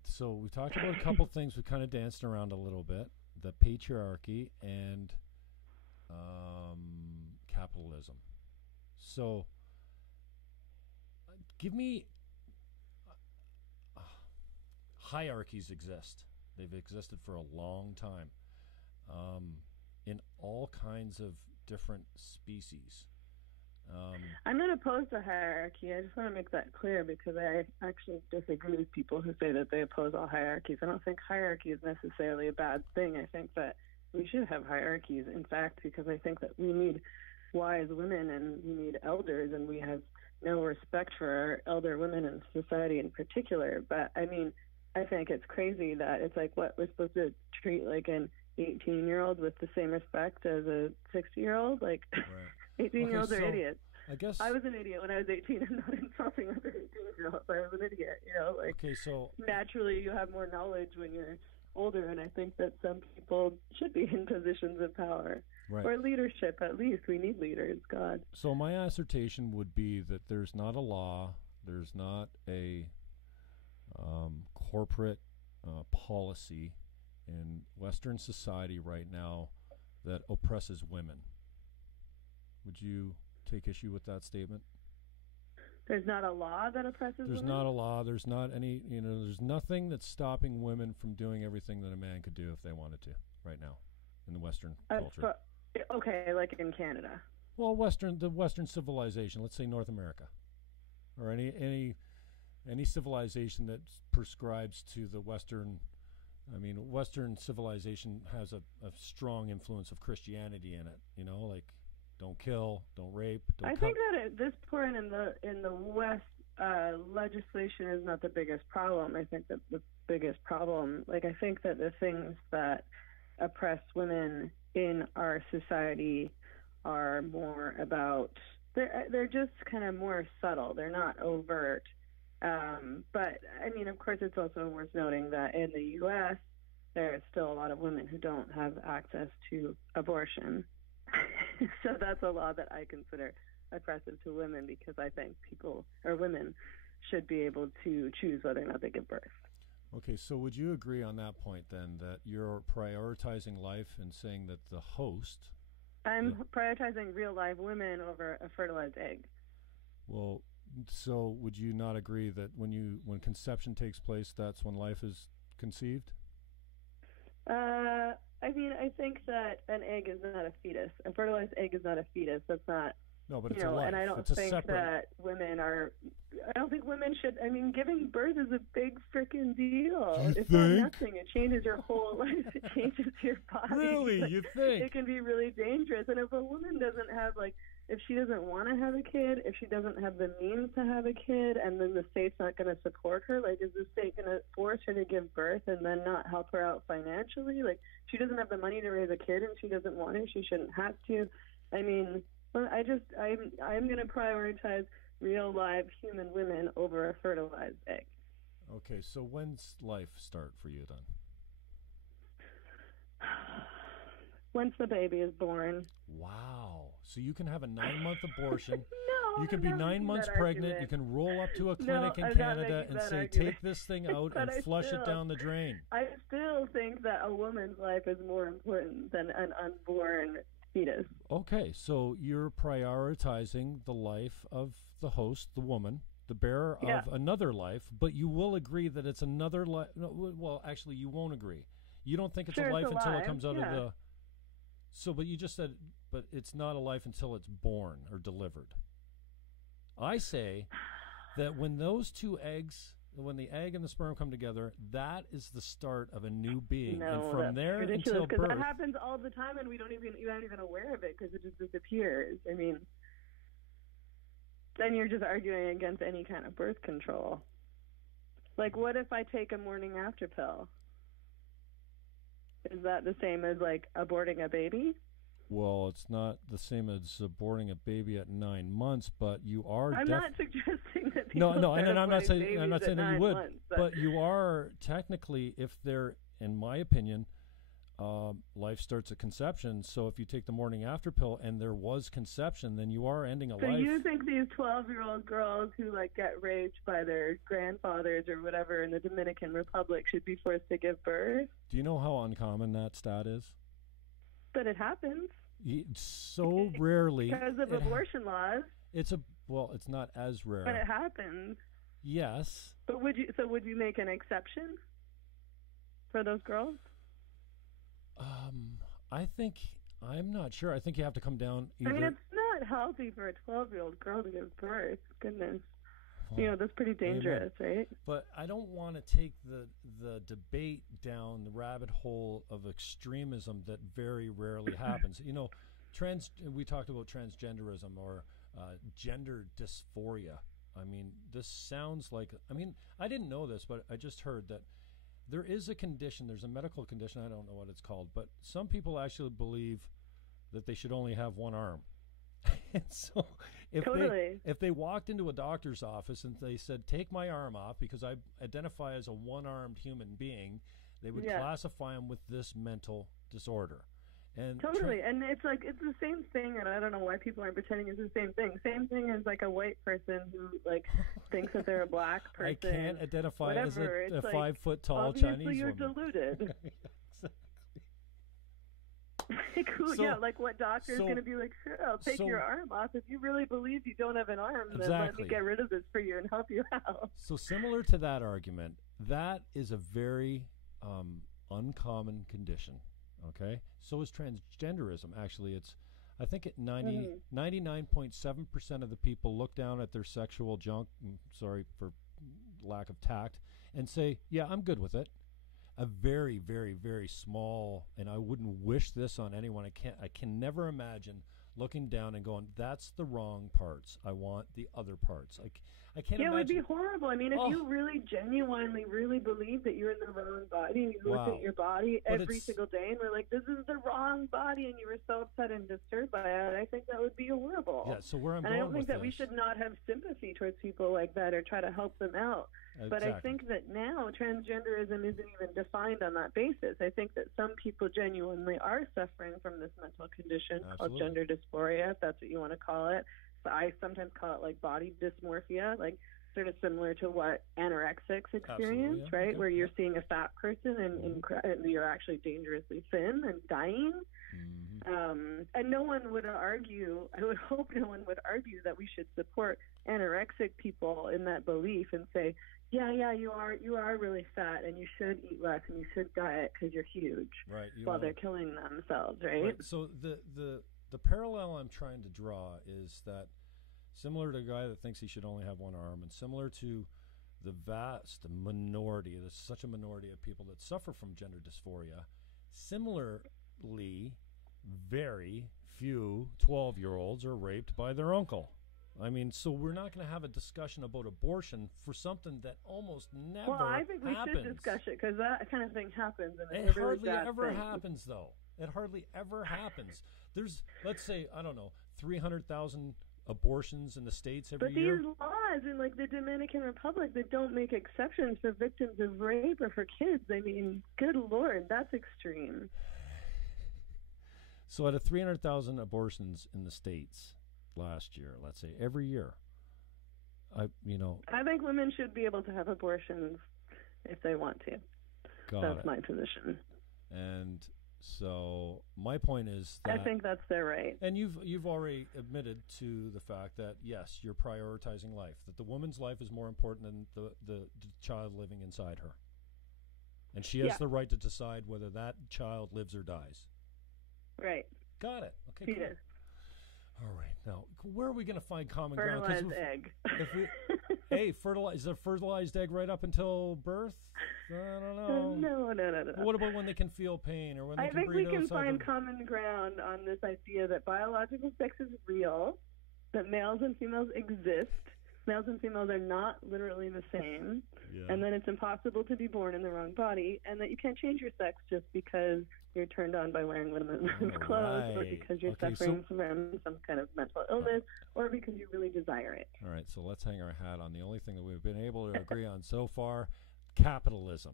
So we talked about a couple things. We kind of danced around a little bit. The patriarchy and capitalism. So give me... hierarchies exist. They've existed for a long time in all kinds of different species. I'm not opposed to hierarchy. I just want to make that clear because I actually disagree with people who say that they oppose all hierarchies. I don't think hierarchy is necessarily a bad thing. I think that we should have hierarchies, in fact, because I think that we need wise women and we need elders, and we have no respect for our elder women in society in particular. But, I mean, I think it's crazy that it's like, what, we're supposed to treat like an 18-year-old with the same respect as a 60-year-old? Like, right. 18-year-olds are idiots. I guess I was an idiot when I was 18. I'm not insulting other 18-year-olds. I was an idiot, like, okay, so naturally you have more knowledge when you're older, and I think that some people should be in positions of power. Right. Or leadership, at least. We need leaders, God. So my assertion would be that there's not a law, there's not a corporate policy in Western society right now that oppresses women. Would you take issue with that statement? There's not a law that oppresses women? There's not a law. There's not any, there's nothing that's stopping women from doing everything that a man could do if they wanted to right now in the Western culture. Okay, like in Canada. Well, the Western civilization, let's say North America, or any civilization that prescribes to the Western. I mean, Western civilization has a strong influence of Christianity in it. Like, don't kill, don't rape. I think that at this point in the West, legislation is not the biggest problem. I think that the biggest problem, I think that the things that oppress women in our society are more about, they're just kind of more subtle. They're not overt. But, I mean, of course, it's also worth noting that in the U.S., there are still a lot of women who don't have access to abortion. So that's a law that I consider oppressive to women, because I think women should be able to choose whether or not they give birth. Okay, so would you agree on that point then, that you're prioritizing life and saying that the host... I'm prioritizing real live women over a fertilized egg. Well, so would you not agree that when conception takes place, that's when life is conceived? I mean, I think that an egg is not a fetus. A fertilized egg is not a fetus. That's not... No, but it's a life. And I don't think that women are... I don't think women should... I mean, giving birth is a big freaking deal. It's not nothing. It changes your whole life. It changes your body. Really? You think? It can be really dangerous. And if a woman doesn't have, if she doesn't want to have a kid, if she doesn't have the means to have a kid, and then the state's not going to support her, is the state going to force her to give birth and then not help her out financially? She doesn't have the money to raise a kid and she doesn't want to. She shouldn't have to. I mean, I'm going to prioritize real live human women over a fertilized egg. Okay, so when's life start for you then? Once the baby is born. Wow. So you can have a 9-month abortion. No, you can be 9 months pregnant. Argument. You can roll up to a clinic in Canada and say, take this thing out and flush it down the drain. I still think that a woman's life is more important than an unborn fetus. Okay, so you're prioritizing the life of the host, the woman, the bearer of another life, but you will agree that it's another life. No, well, actually, you won't agree. You don't think it's a life until it comes out of the... So, but you just said, but it's not a life until it's born or delivered. I say that when those two eggs, when the egg and the sperm come together, that is the start of a new being. No, and from there ridiculous, until birth... because that happens all the time, and you're not even aware of it because it just disappears. I mean, then you're just arguing against any kind of birth control. What if I take a morning after pill? Is that the same as aborting a baby? Well, it's not the same as aborting a baby at 9 months, but you are. I'm not suggesting that people. No, and I'm not saying that you would, months, but you are technically, if they're, in my opinion, life starts at conception. So if you take the morning after pill and there was conception, then you are ending a life. So you think these 12-year-old girls who like get raped by their grandfathers or whatever in the Dominican Republic should be forced to give birth? Do you know how uncommon that stat is? But it happens. So rarely. Because of abortion laws. It's not as rare. But it happens. Yes. But would you make an exception for those girls? I'm not sure. I think you have to come down either. I mean, it's not healthy for a 12-year-old girl to give birth. Goodness. Well, that's pretty dangerous, right? But I don't want to take the debate down the rabbit hole of extremism that very rarely happens. We talked about transgenderism or gender dysphoria. I mean, this sounds like, I didn't know this, but I just heard that there is a condition, there's a medical condition, I don't know what it's called, but some people actually believe that they should only have one arm. And so if they walked into a doctor's office and they said, take my arm off because I identify as a one-armed human being, they would classify them with this mental disorder. And and it's like, it's the same thing, and I don't know why people aren't pretending it's the same thing. Same thing as like a white person who like thinks that they're a black person. I can't identify as a like, 5 foot tall obviously Chinese you're woman. Deluded. Like what doctor is going to be like, sure, I'll take your arm off. If you really believe you don't have an arm, then let me get rid of this for you and help you out. So similar to that argument, that is a very uncommon condition. Okay, so is transgenderism. Actually, I think 99.7% of the people look down at their sexual junk, sorry for lack of tact, and say, yeah, I'm good with it. A very, very, very small, and I wouldn't wish this on anyone. I can never imagine looking down and going, that's the wrong parts. I want the other parts. I can't imagine. It would be horrible. I mean, if you really genuinely really believe that you're in the wrong body, and you look at your body every single day and we're like, this is the wrong body, and you were so upset and disturbed by it, I think that would be horrible. Yeah, so where I'm going with I don't think that this, we should not have sympathy towards people like that or try to help them out. Exactly. But I think that now transgenderism isn't even defined on that basis. I think that some people genuinely are suffering from this mental condition called gender dysphoria, if that's what you want to call it. So I sometimes call it like body dysmorphia, like sort of similar to what anorexics experience, right? Where you're seeing a fat person and you're actually dangerously thin and dying. Mm-hmm. And no one would argue, I would hope no one would argue that we should support anorexic people in that belief and say, yeah, you are really fat and you should eat less and you should diet because you're huge, right? While they're killing themselves, right? So the parallel I'm trying to draw is that similar to a guy that thinks he should only have one arm, and similar to the vast minority, there's such a minority of people that suffer from gender dysphoria, similarly, very few 12-year-olds are raped by their uncle. I mean, so we're not going to have a discussion about abortion for something that almost never happens. Well, I think we should discuss it because that kind of thing happens. And it hardly ever happens, though. It hardly ever happens. There's, let's say, I don't know, 300,000 abortions in the States every year. But these laws in like the Dominican Republic that don't make exceptions for victims of rape or for kids, I mean, good Lord, that's extreme. So out of 300,000 abortions in the States last year, let's say, every year, I think women should be able to have abortions if they want to. That's my position. And so my point is that I think that's their right. And you've already admitted to the fact that yes, you're prioritizing life, that the woman's life is more important than the child living inside her. And she has the right to decide whether that child lives or dies. Right. Got it. Okay, cool. All right. Now, where are we going to find common ground? Fertilized egg. Is a fertilized egg right up until birth? I don't know. No. What about when they can feel pain or when they can breathe? I think we can find common ground on this idea that biological sex is real, that males and females exist, males and females are not literally the same, and that it's impossible to be born in the wrong body, and that you can't change your sex just because you're turned on by wearing women's clothes, or because you're suffering from some kind of mental illness, or because you really desire it. All right, so let's hang our hat on the only thing that we've been able to agree on so far: capitalism.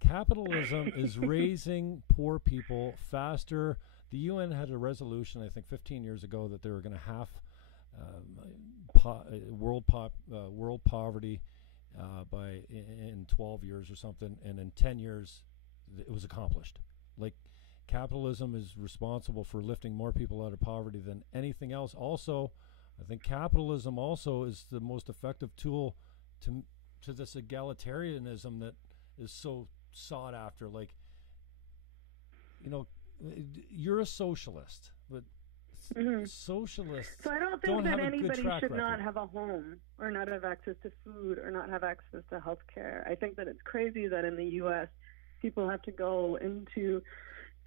Capitalism is raising poor people faster. The UN had a resolution, I think, 15 years ago that they were going to half world poverty in 12 years or something, and in 10 years it was accomplished. Like, capitalism is responsible for lifting more people out of poverty than anything else. Also, I think capitalism also is the most effective tool to this egalitarianism that is so sought after. Like, you know, you're a socialist, but socialists so I don't think that anybody should record. Not have a home, or not have access to food, or not have access to health care. I think that it's crazy that in the U.S. people have to go into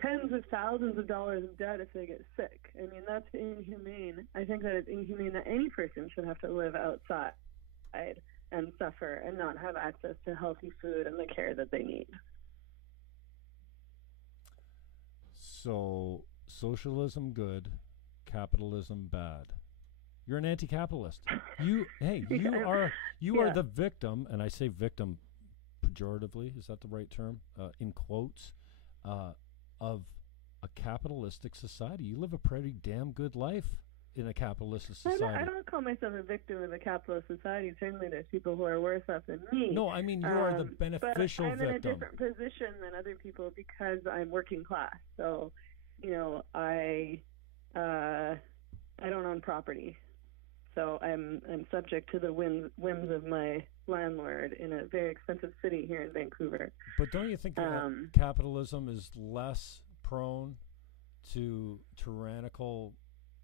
tens of thousands of dollars of debt if they get sick. I mean, that's inhumane. I think that it's inhumane that any person should have to live outside and suffer and not have access to healthy food and the care that they need. So, socialism good, capitalism bad. You're an anti-capitalist. You are the victim, and I say victim pejoratively. Is that the right term? In quotes, of a capitalistic society. You live a pretty damn good life in a capitalistic society. I don't call myself a victim of a capitalist society. Certainly there's people who are worse off than me. No, I mean, you are the beneficial victim. I'm in a different victim. position than other people because I'm working class. So, you know, I don't own property. So I'm subject to the whims of my landlord in a very expensive city here in Vancouver. But don't you think that capitalism is less prone to tyrannical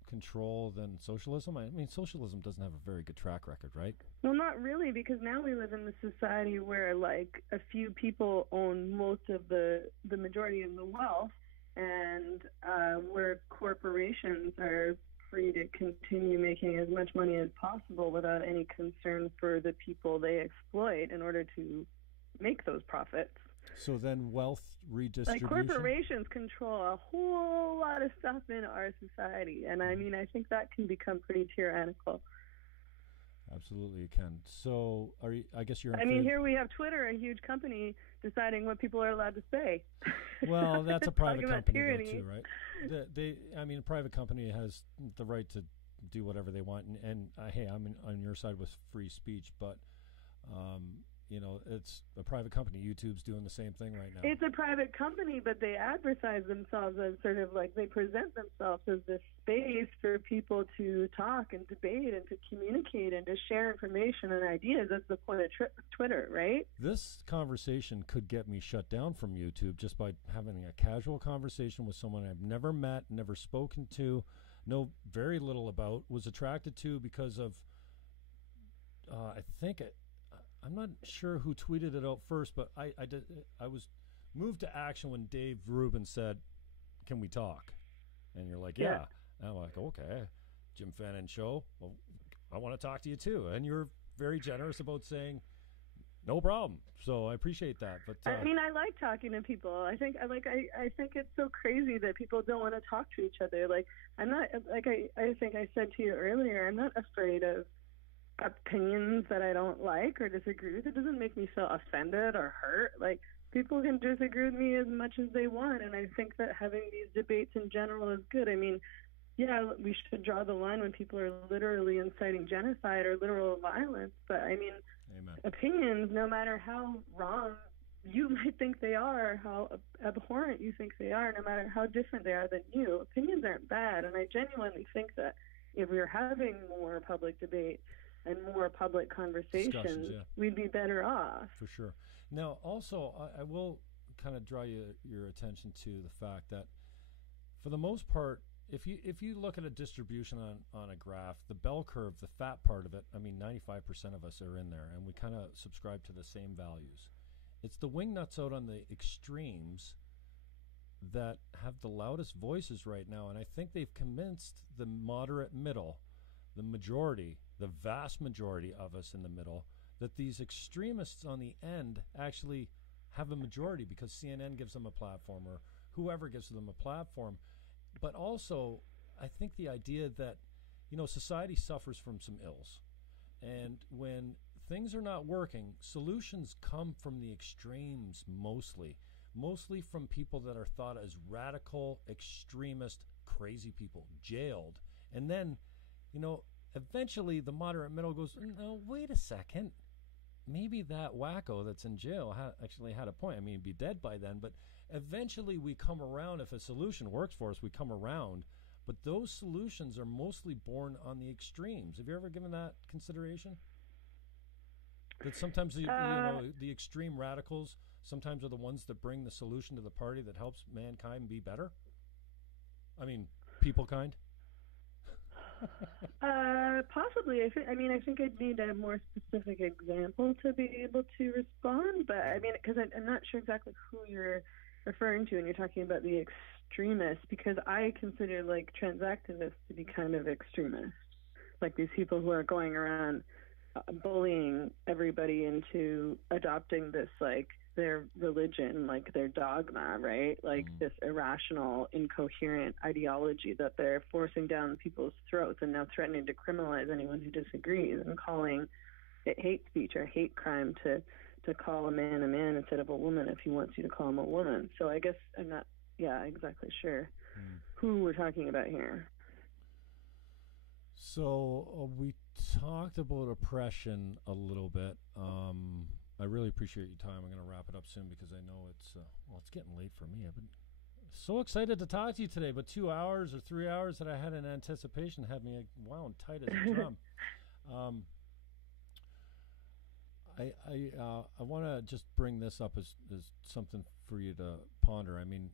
control than socialism? I mean, socialism doesn't have a very good track record, right? Well, not really, because now we live in a society where, like, a few people own most of the majority of the wealth, and where corporations are free to continue making as much money as possible without any concern for the people they exploit in order to make those profits. So then wealth redistribution? Like, corporations control a whole lot of stuff in our society, and I mean, I think that can become pretty tyrannical. Absolutely, it can. So, I guess you're. I mean, here we have Twitter, a huge company, deciding what people are allowed to say. Well, that's a private company, though, too, right? I mean, a private company has the right to do whatever they want, and hey, I'm on your side with free speech, but you know, it's a private company. YouTube's doing the same thing right now. It's a private company, but they advertise themselves as sort of like, they present themselves as this space for people to talk and debate and to communicate and to share information and ideas. That's the point of Twitter, right? This conversation could get me shut down from YouTube just by having a casual conversation with someone I've never met, never spoken to, know very little about, was attracted to because of, I'm not sure who tweeted it out first, but I was moved to action when Dave Rubin said, "Can we talk?" And you're like, "Yeah." And I'm like, "Okay, Jim Fannon Show. Well, I want to talk to you too." And you're very generous about saying, "No problem." So I appreciate that. But I mean, I like talking to people. I think it's so crazy that people don't want to talk to each other. Like, I'm not, like, I think I said to you earlier, I'm not afraid of opinions that I don't like or disagree with. It doesn't make me feel offended or hurt. Like, people can disagree with me as much as they want, and I think that having these debates in general is good. I mean, yeah, we should draw the line when people are literally inciting genocide or literal violence, but I mean, Amen. Opinions, no matter how wrong you might think they are, how abhorrent you think they are, no matter how different they are than you, opinions aren't bad. And I genuinely think that if we were having more public debate and more public conversations, we'd be better off. For sure. Now, also, I will kind of draw your attention to the fact that, for the most part, if you look at a distribution on a graph, the bell curve, the fat part of it, I mean, 95% of us are in there, and we kind of subscribe to the same values. It's the wingnuts out on the extremes that have the loudest voices right now, and I think they've convinced the moderate middle, the majority, the vast majority of us in the middle, that these extremists on the end actually have a majority because CNN gives them a platform or whoever gives them a platform. But also, I think the idea that, society suffers from some ills. And when things are not working, solutions come from the extremes mostly from people that are thought as radical, extremist, crazy people, jailed. And then, eventually the moderate middle goes, no, wait a second. Maybe that wacko that's in jail actually had a point. I mean, he'd be dead by then, but eventually we come around. If a solution works for us, we come around. But those solutions are mostly born on the extremes. Have you ever given that consideration? That sometimes the extreme radicals sometimes are the ones that bring the solution to the party that helps mankind be better? I mean, people kind? Possibly. I think I'd need a more specific example to be able to respond. But I mean, because I'm not sure exactly who you're referring to when you're talking about the extremists, because I consider like trans activists to be kind of extremists, like these people who are going around bullying everybody into adopting this, like, their religion, like their dogma, right? Like this irrational, incoherent ideology that they're forcing down people's throats and now threatening to criminalize anyone who disagrees and calling it hate speech or hate crime to call a man instead of a woman if he wants you to call him a woman. So I guess I'm not, exactly sure who we're talking about here. So we talked about oppression a little bit. I really appreciate your time. I'm going to wrap it up soon because I know it's getting late for me. I've been so excited to talk to you today, but 2 hours or 3 hours that I had in anticipation had me wound tight as a drum. I want to just bring this up as something for you to ponder. I mean,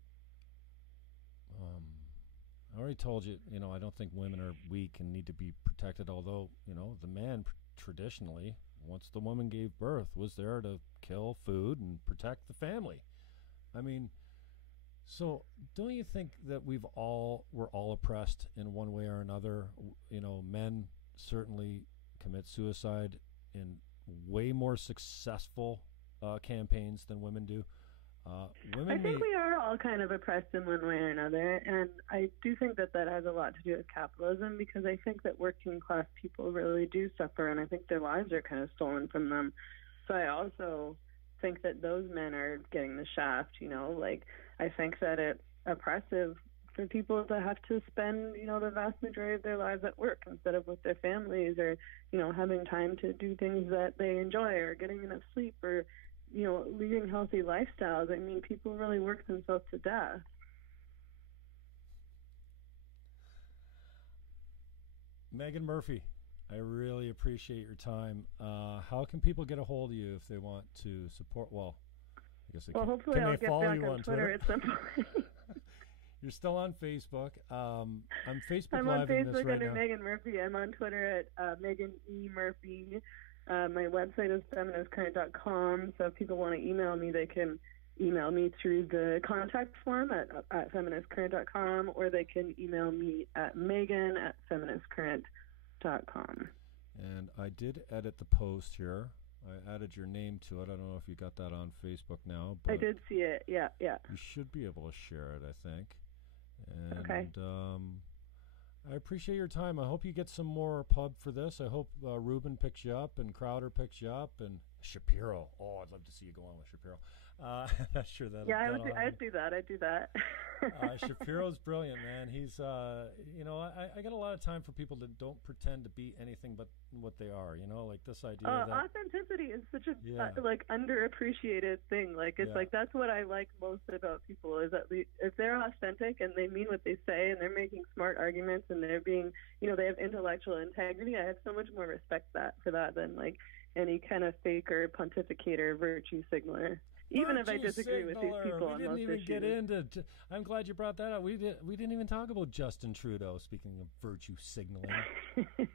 I already told you, I don't think women are weak and need to be protected, although, the man traditionally, once the woman gave birth, was there to kill food and protect the family. I mean, so don't you think that we're all oppressed in one way or another? Men certainly commit suicide in way more successful campaigns than women do. I think we are all kind of oppressed in one way or another, and I do think that has a lot to do with capitalism, because I think that working class people really do suffer, and I think their lives are kind of stolen from them. So I also think that those men are getting the shaft, like I think that it's oppressive for people to have to spend, the vast majority of their lives at work instead of with their families, or, having time to do things that they enjoy, or getting enough sleep, or leading healthy lifestyles. I mean, people really work themselves to death. Meghan Murphy, I really appreciate your time. How can people get a hold of you if they want to support? Well, I guess they can. Hopefully I'll get back on Twitter at some point. You're still on Facebook. I'm Facebook I'm on Living Facebook this right under now. Meghan Murphy. I'm on Twitter at Meghan E. Murphy. My website is feministcurrent.com, so if people want to email me, they can email me through the contact form at feministcurrent.com, or they can email me at megan@feministcurrent.com. And I did edit the post here. I added your name to it. I don't know if you got that on Facebook now. But I did see it, yeah. You should be able to share it, I think. And, okay. I appreciate your time. I hope you get some more pub for this. I hope Ruben picks you up and Crowder picks you up and Shapiro. Oh, I'd love to see you go on with Shapiro. I'm not sure that. Yeah, I'd do that. Shapiro's brilliant, man. He's, I got a lot of time for people that don't pretend to be anything but what they are. Like this idea that authenticity is such a underappreciated thing. Like it's like that's what I like most about people, is that if they're authentic and they mean what they say and they're making smart arguments and they're being, they have intellectual integrity. I have so much more respect for that than like any kind of fake or pontificator virtue signaler. Even if I disagree with these people on most issues. We didn't even get into. I'm glad you brought that up. We didn't even talk about Justin Trudeau. Speaking of virtue signaling, lefty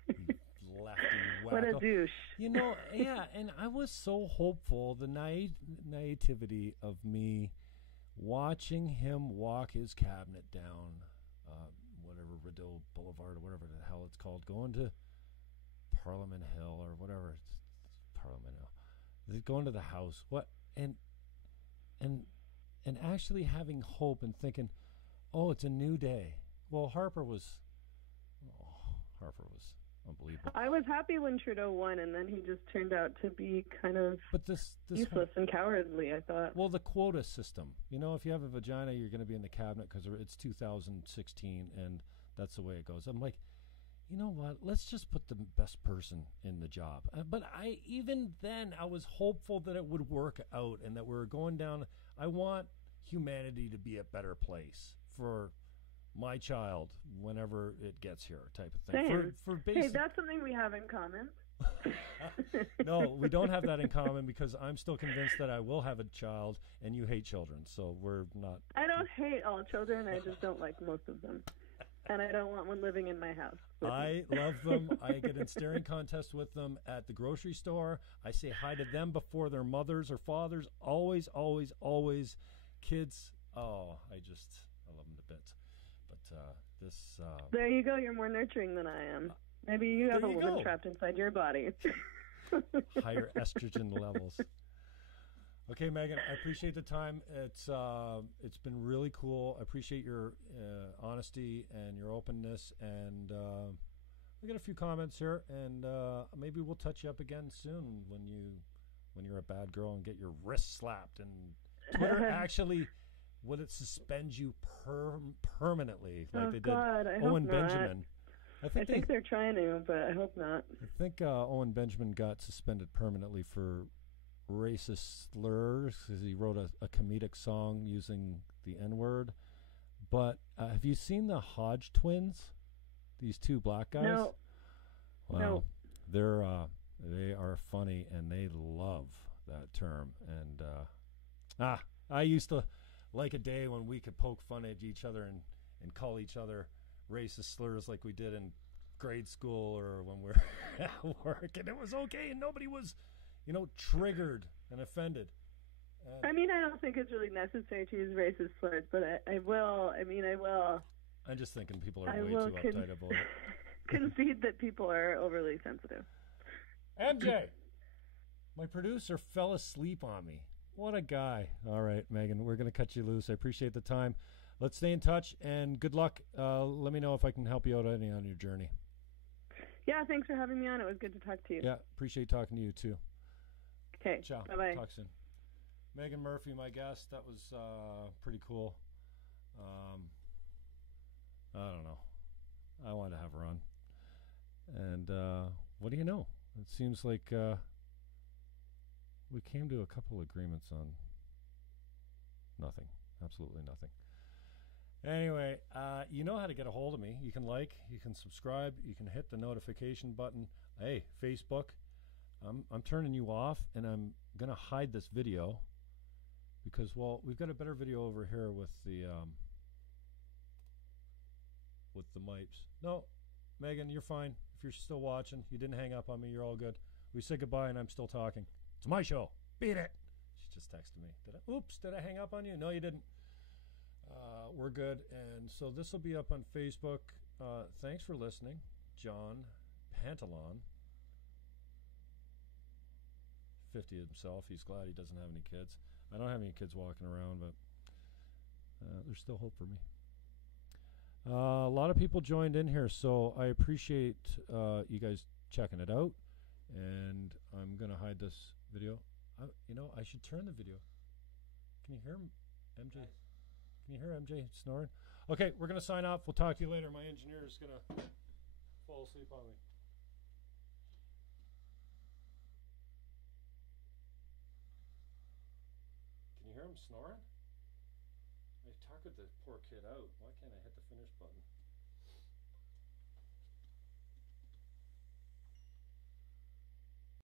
wacko. What a douche. And I was so hopeful. The naivety of me watching him walk his cabinet down, whatever Rideau Boulevard or whatever the hell it's called, going to Parliament Hill or whatever. It's Parliament Hill. They're going to the house. What? And actually having hope and thinking, oh, it's a new day. Well, Harper was unbelievable. I was happy when Trudeau won, and then he just turned out to be kind of useless and cowardly, I thought. Well, the quota system. You know, if you have a vagina, you're going to be in the cabinet because it's 2016, and that's the way it goes. I'm like, you know what? Let's just put the best person in the job. But even then, I was hopeful that it would work out and that we were going down. I want humanity to be a better place for my child whenever it gets here, type of thing. Same. For basic... Hey, that's something we have in common. No, we don't have that in common because I'm still convinced that I will have a child and you hate children, so we're not... I don't hate all children, I just don't like most of them. And I don't want one living in my house. I love them. I get in staring contests with them at the grocery store. I say hi to them before their mothers or fathers. Always, always, always. Kids, I love them to bits. But this... There you go. You're more nurturing than I am. Maybe you have a woman trapped inside your body. Higher estrogen levels. Okay, Meghan, I appreciate the time. It's been really cool. I appreciate your honesty and your openness. And we got a few comments here, and maybe we'll touch you up again soon when you're a bad girl and get your wrist slapped. And Twitter actually, will it suspend you permanently like they did Owen Benjamin? I think they're trying to, but I hope not. I think Owen Benjamin got suspended permanently for racist slurs because he wrote a comedic song using the N-word. But have you seen the Hodge twins? These two black guys? No. Well, they are funny and they love that term. And I used to like a day when we could poke fun at each other and call each other racist slurs like we did in grade school or when we're at work, and it was okay and nobody was triggered and offended. I mean, I don't think it's really necessary to use racist slurs, but I will. I'm just thinking people are way too uptight about it. Concede that people are overly sensitive. MJ, my producer fell asleep on me. What a guy. All right, Meghan, we're going to cut you loose. I appreciate the time. Let's stay in touch, and good luck. Let me know if I can help you out on your journey. Yeah, thanks for having me on. It was good to talk to you. Yeah, appreciate talking to you, too. Okay, ciao. Bye-bye. Talk soon. Meghan Murphy, my guest. That was pretty cool. I don't know. I wanted to have her on. And what do you know? It seems like we came to a couple agreements on nothing. Absolutely nothing. Anyway, you know how to get a hold of me. You can you can subscribe, you can hit the notification button. Hey, Facebook, I'm turning you off, and I'm gonna hide this video because, well, we've got a better video over here with the mipes. No, Meghan, you're fine. If you're still watching, you didn't hang up on me. You're all good. We said goodbye, and I'm still talking. It's my show. Beat it. She just texted me. Did I hang up on you? No, you didn't. We're good. And so this will be up on Facebook. Thanks for listening. John Pantalon, 50 himself. He's glad he doesn't have any kids. I don't have any kids walking around, but there's still hope for me. A lot of people joined in here, so I appreciate you guys checking it out. And I'm going to hide this video. I should turn the video. Can you hear MJ? Can you hear MJ snoring? Okay, we're going to sign off. We'll talk to you later. My engineer is going to fall asleep on me. Can you hear him snoring? I tuckered the poor kid out. Why can't I hit the finish button?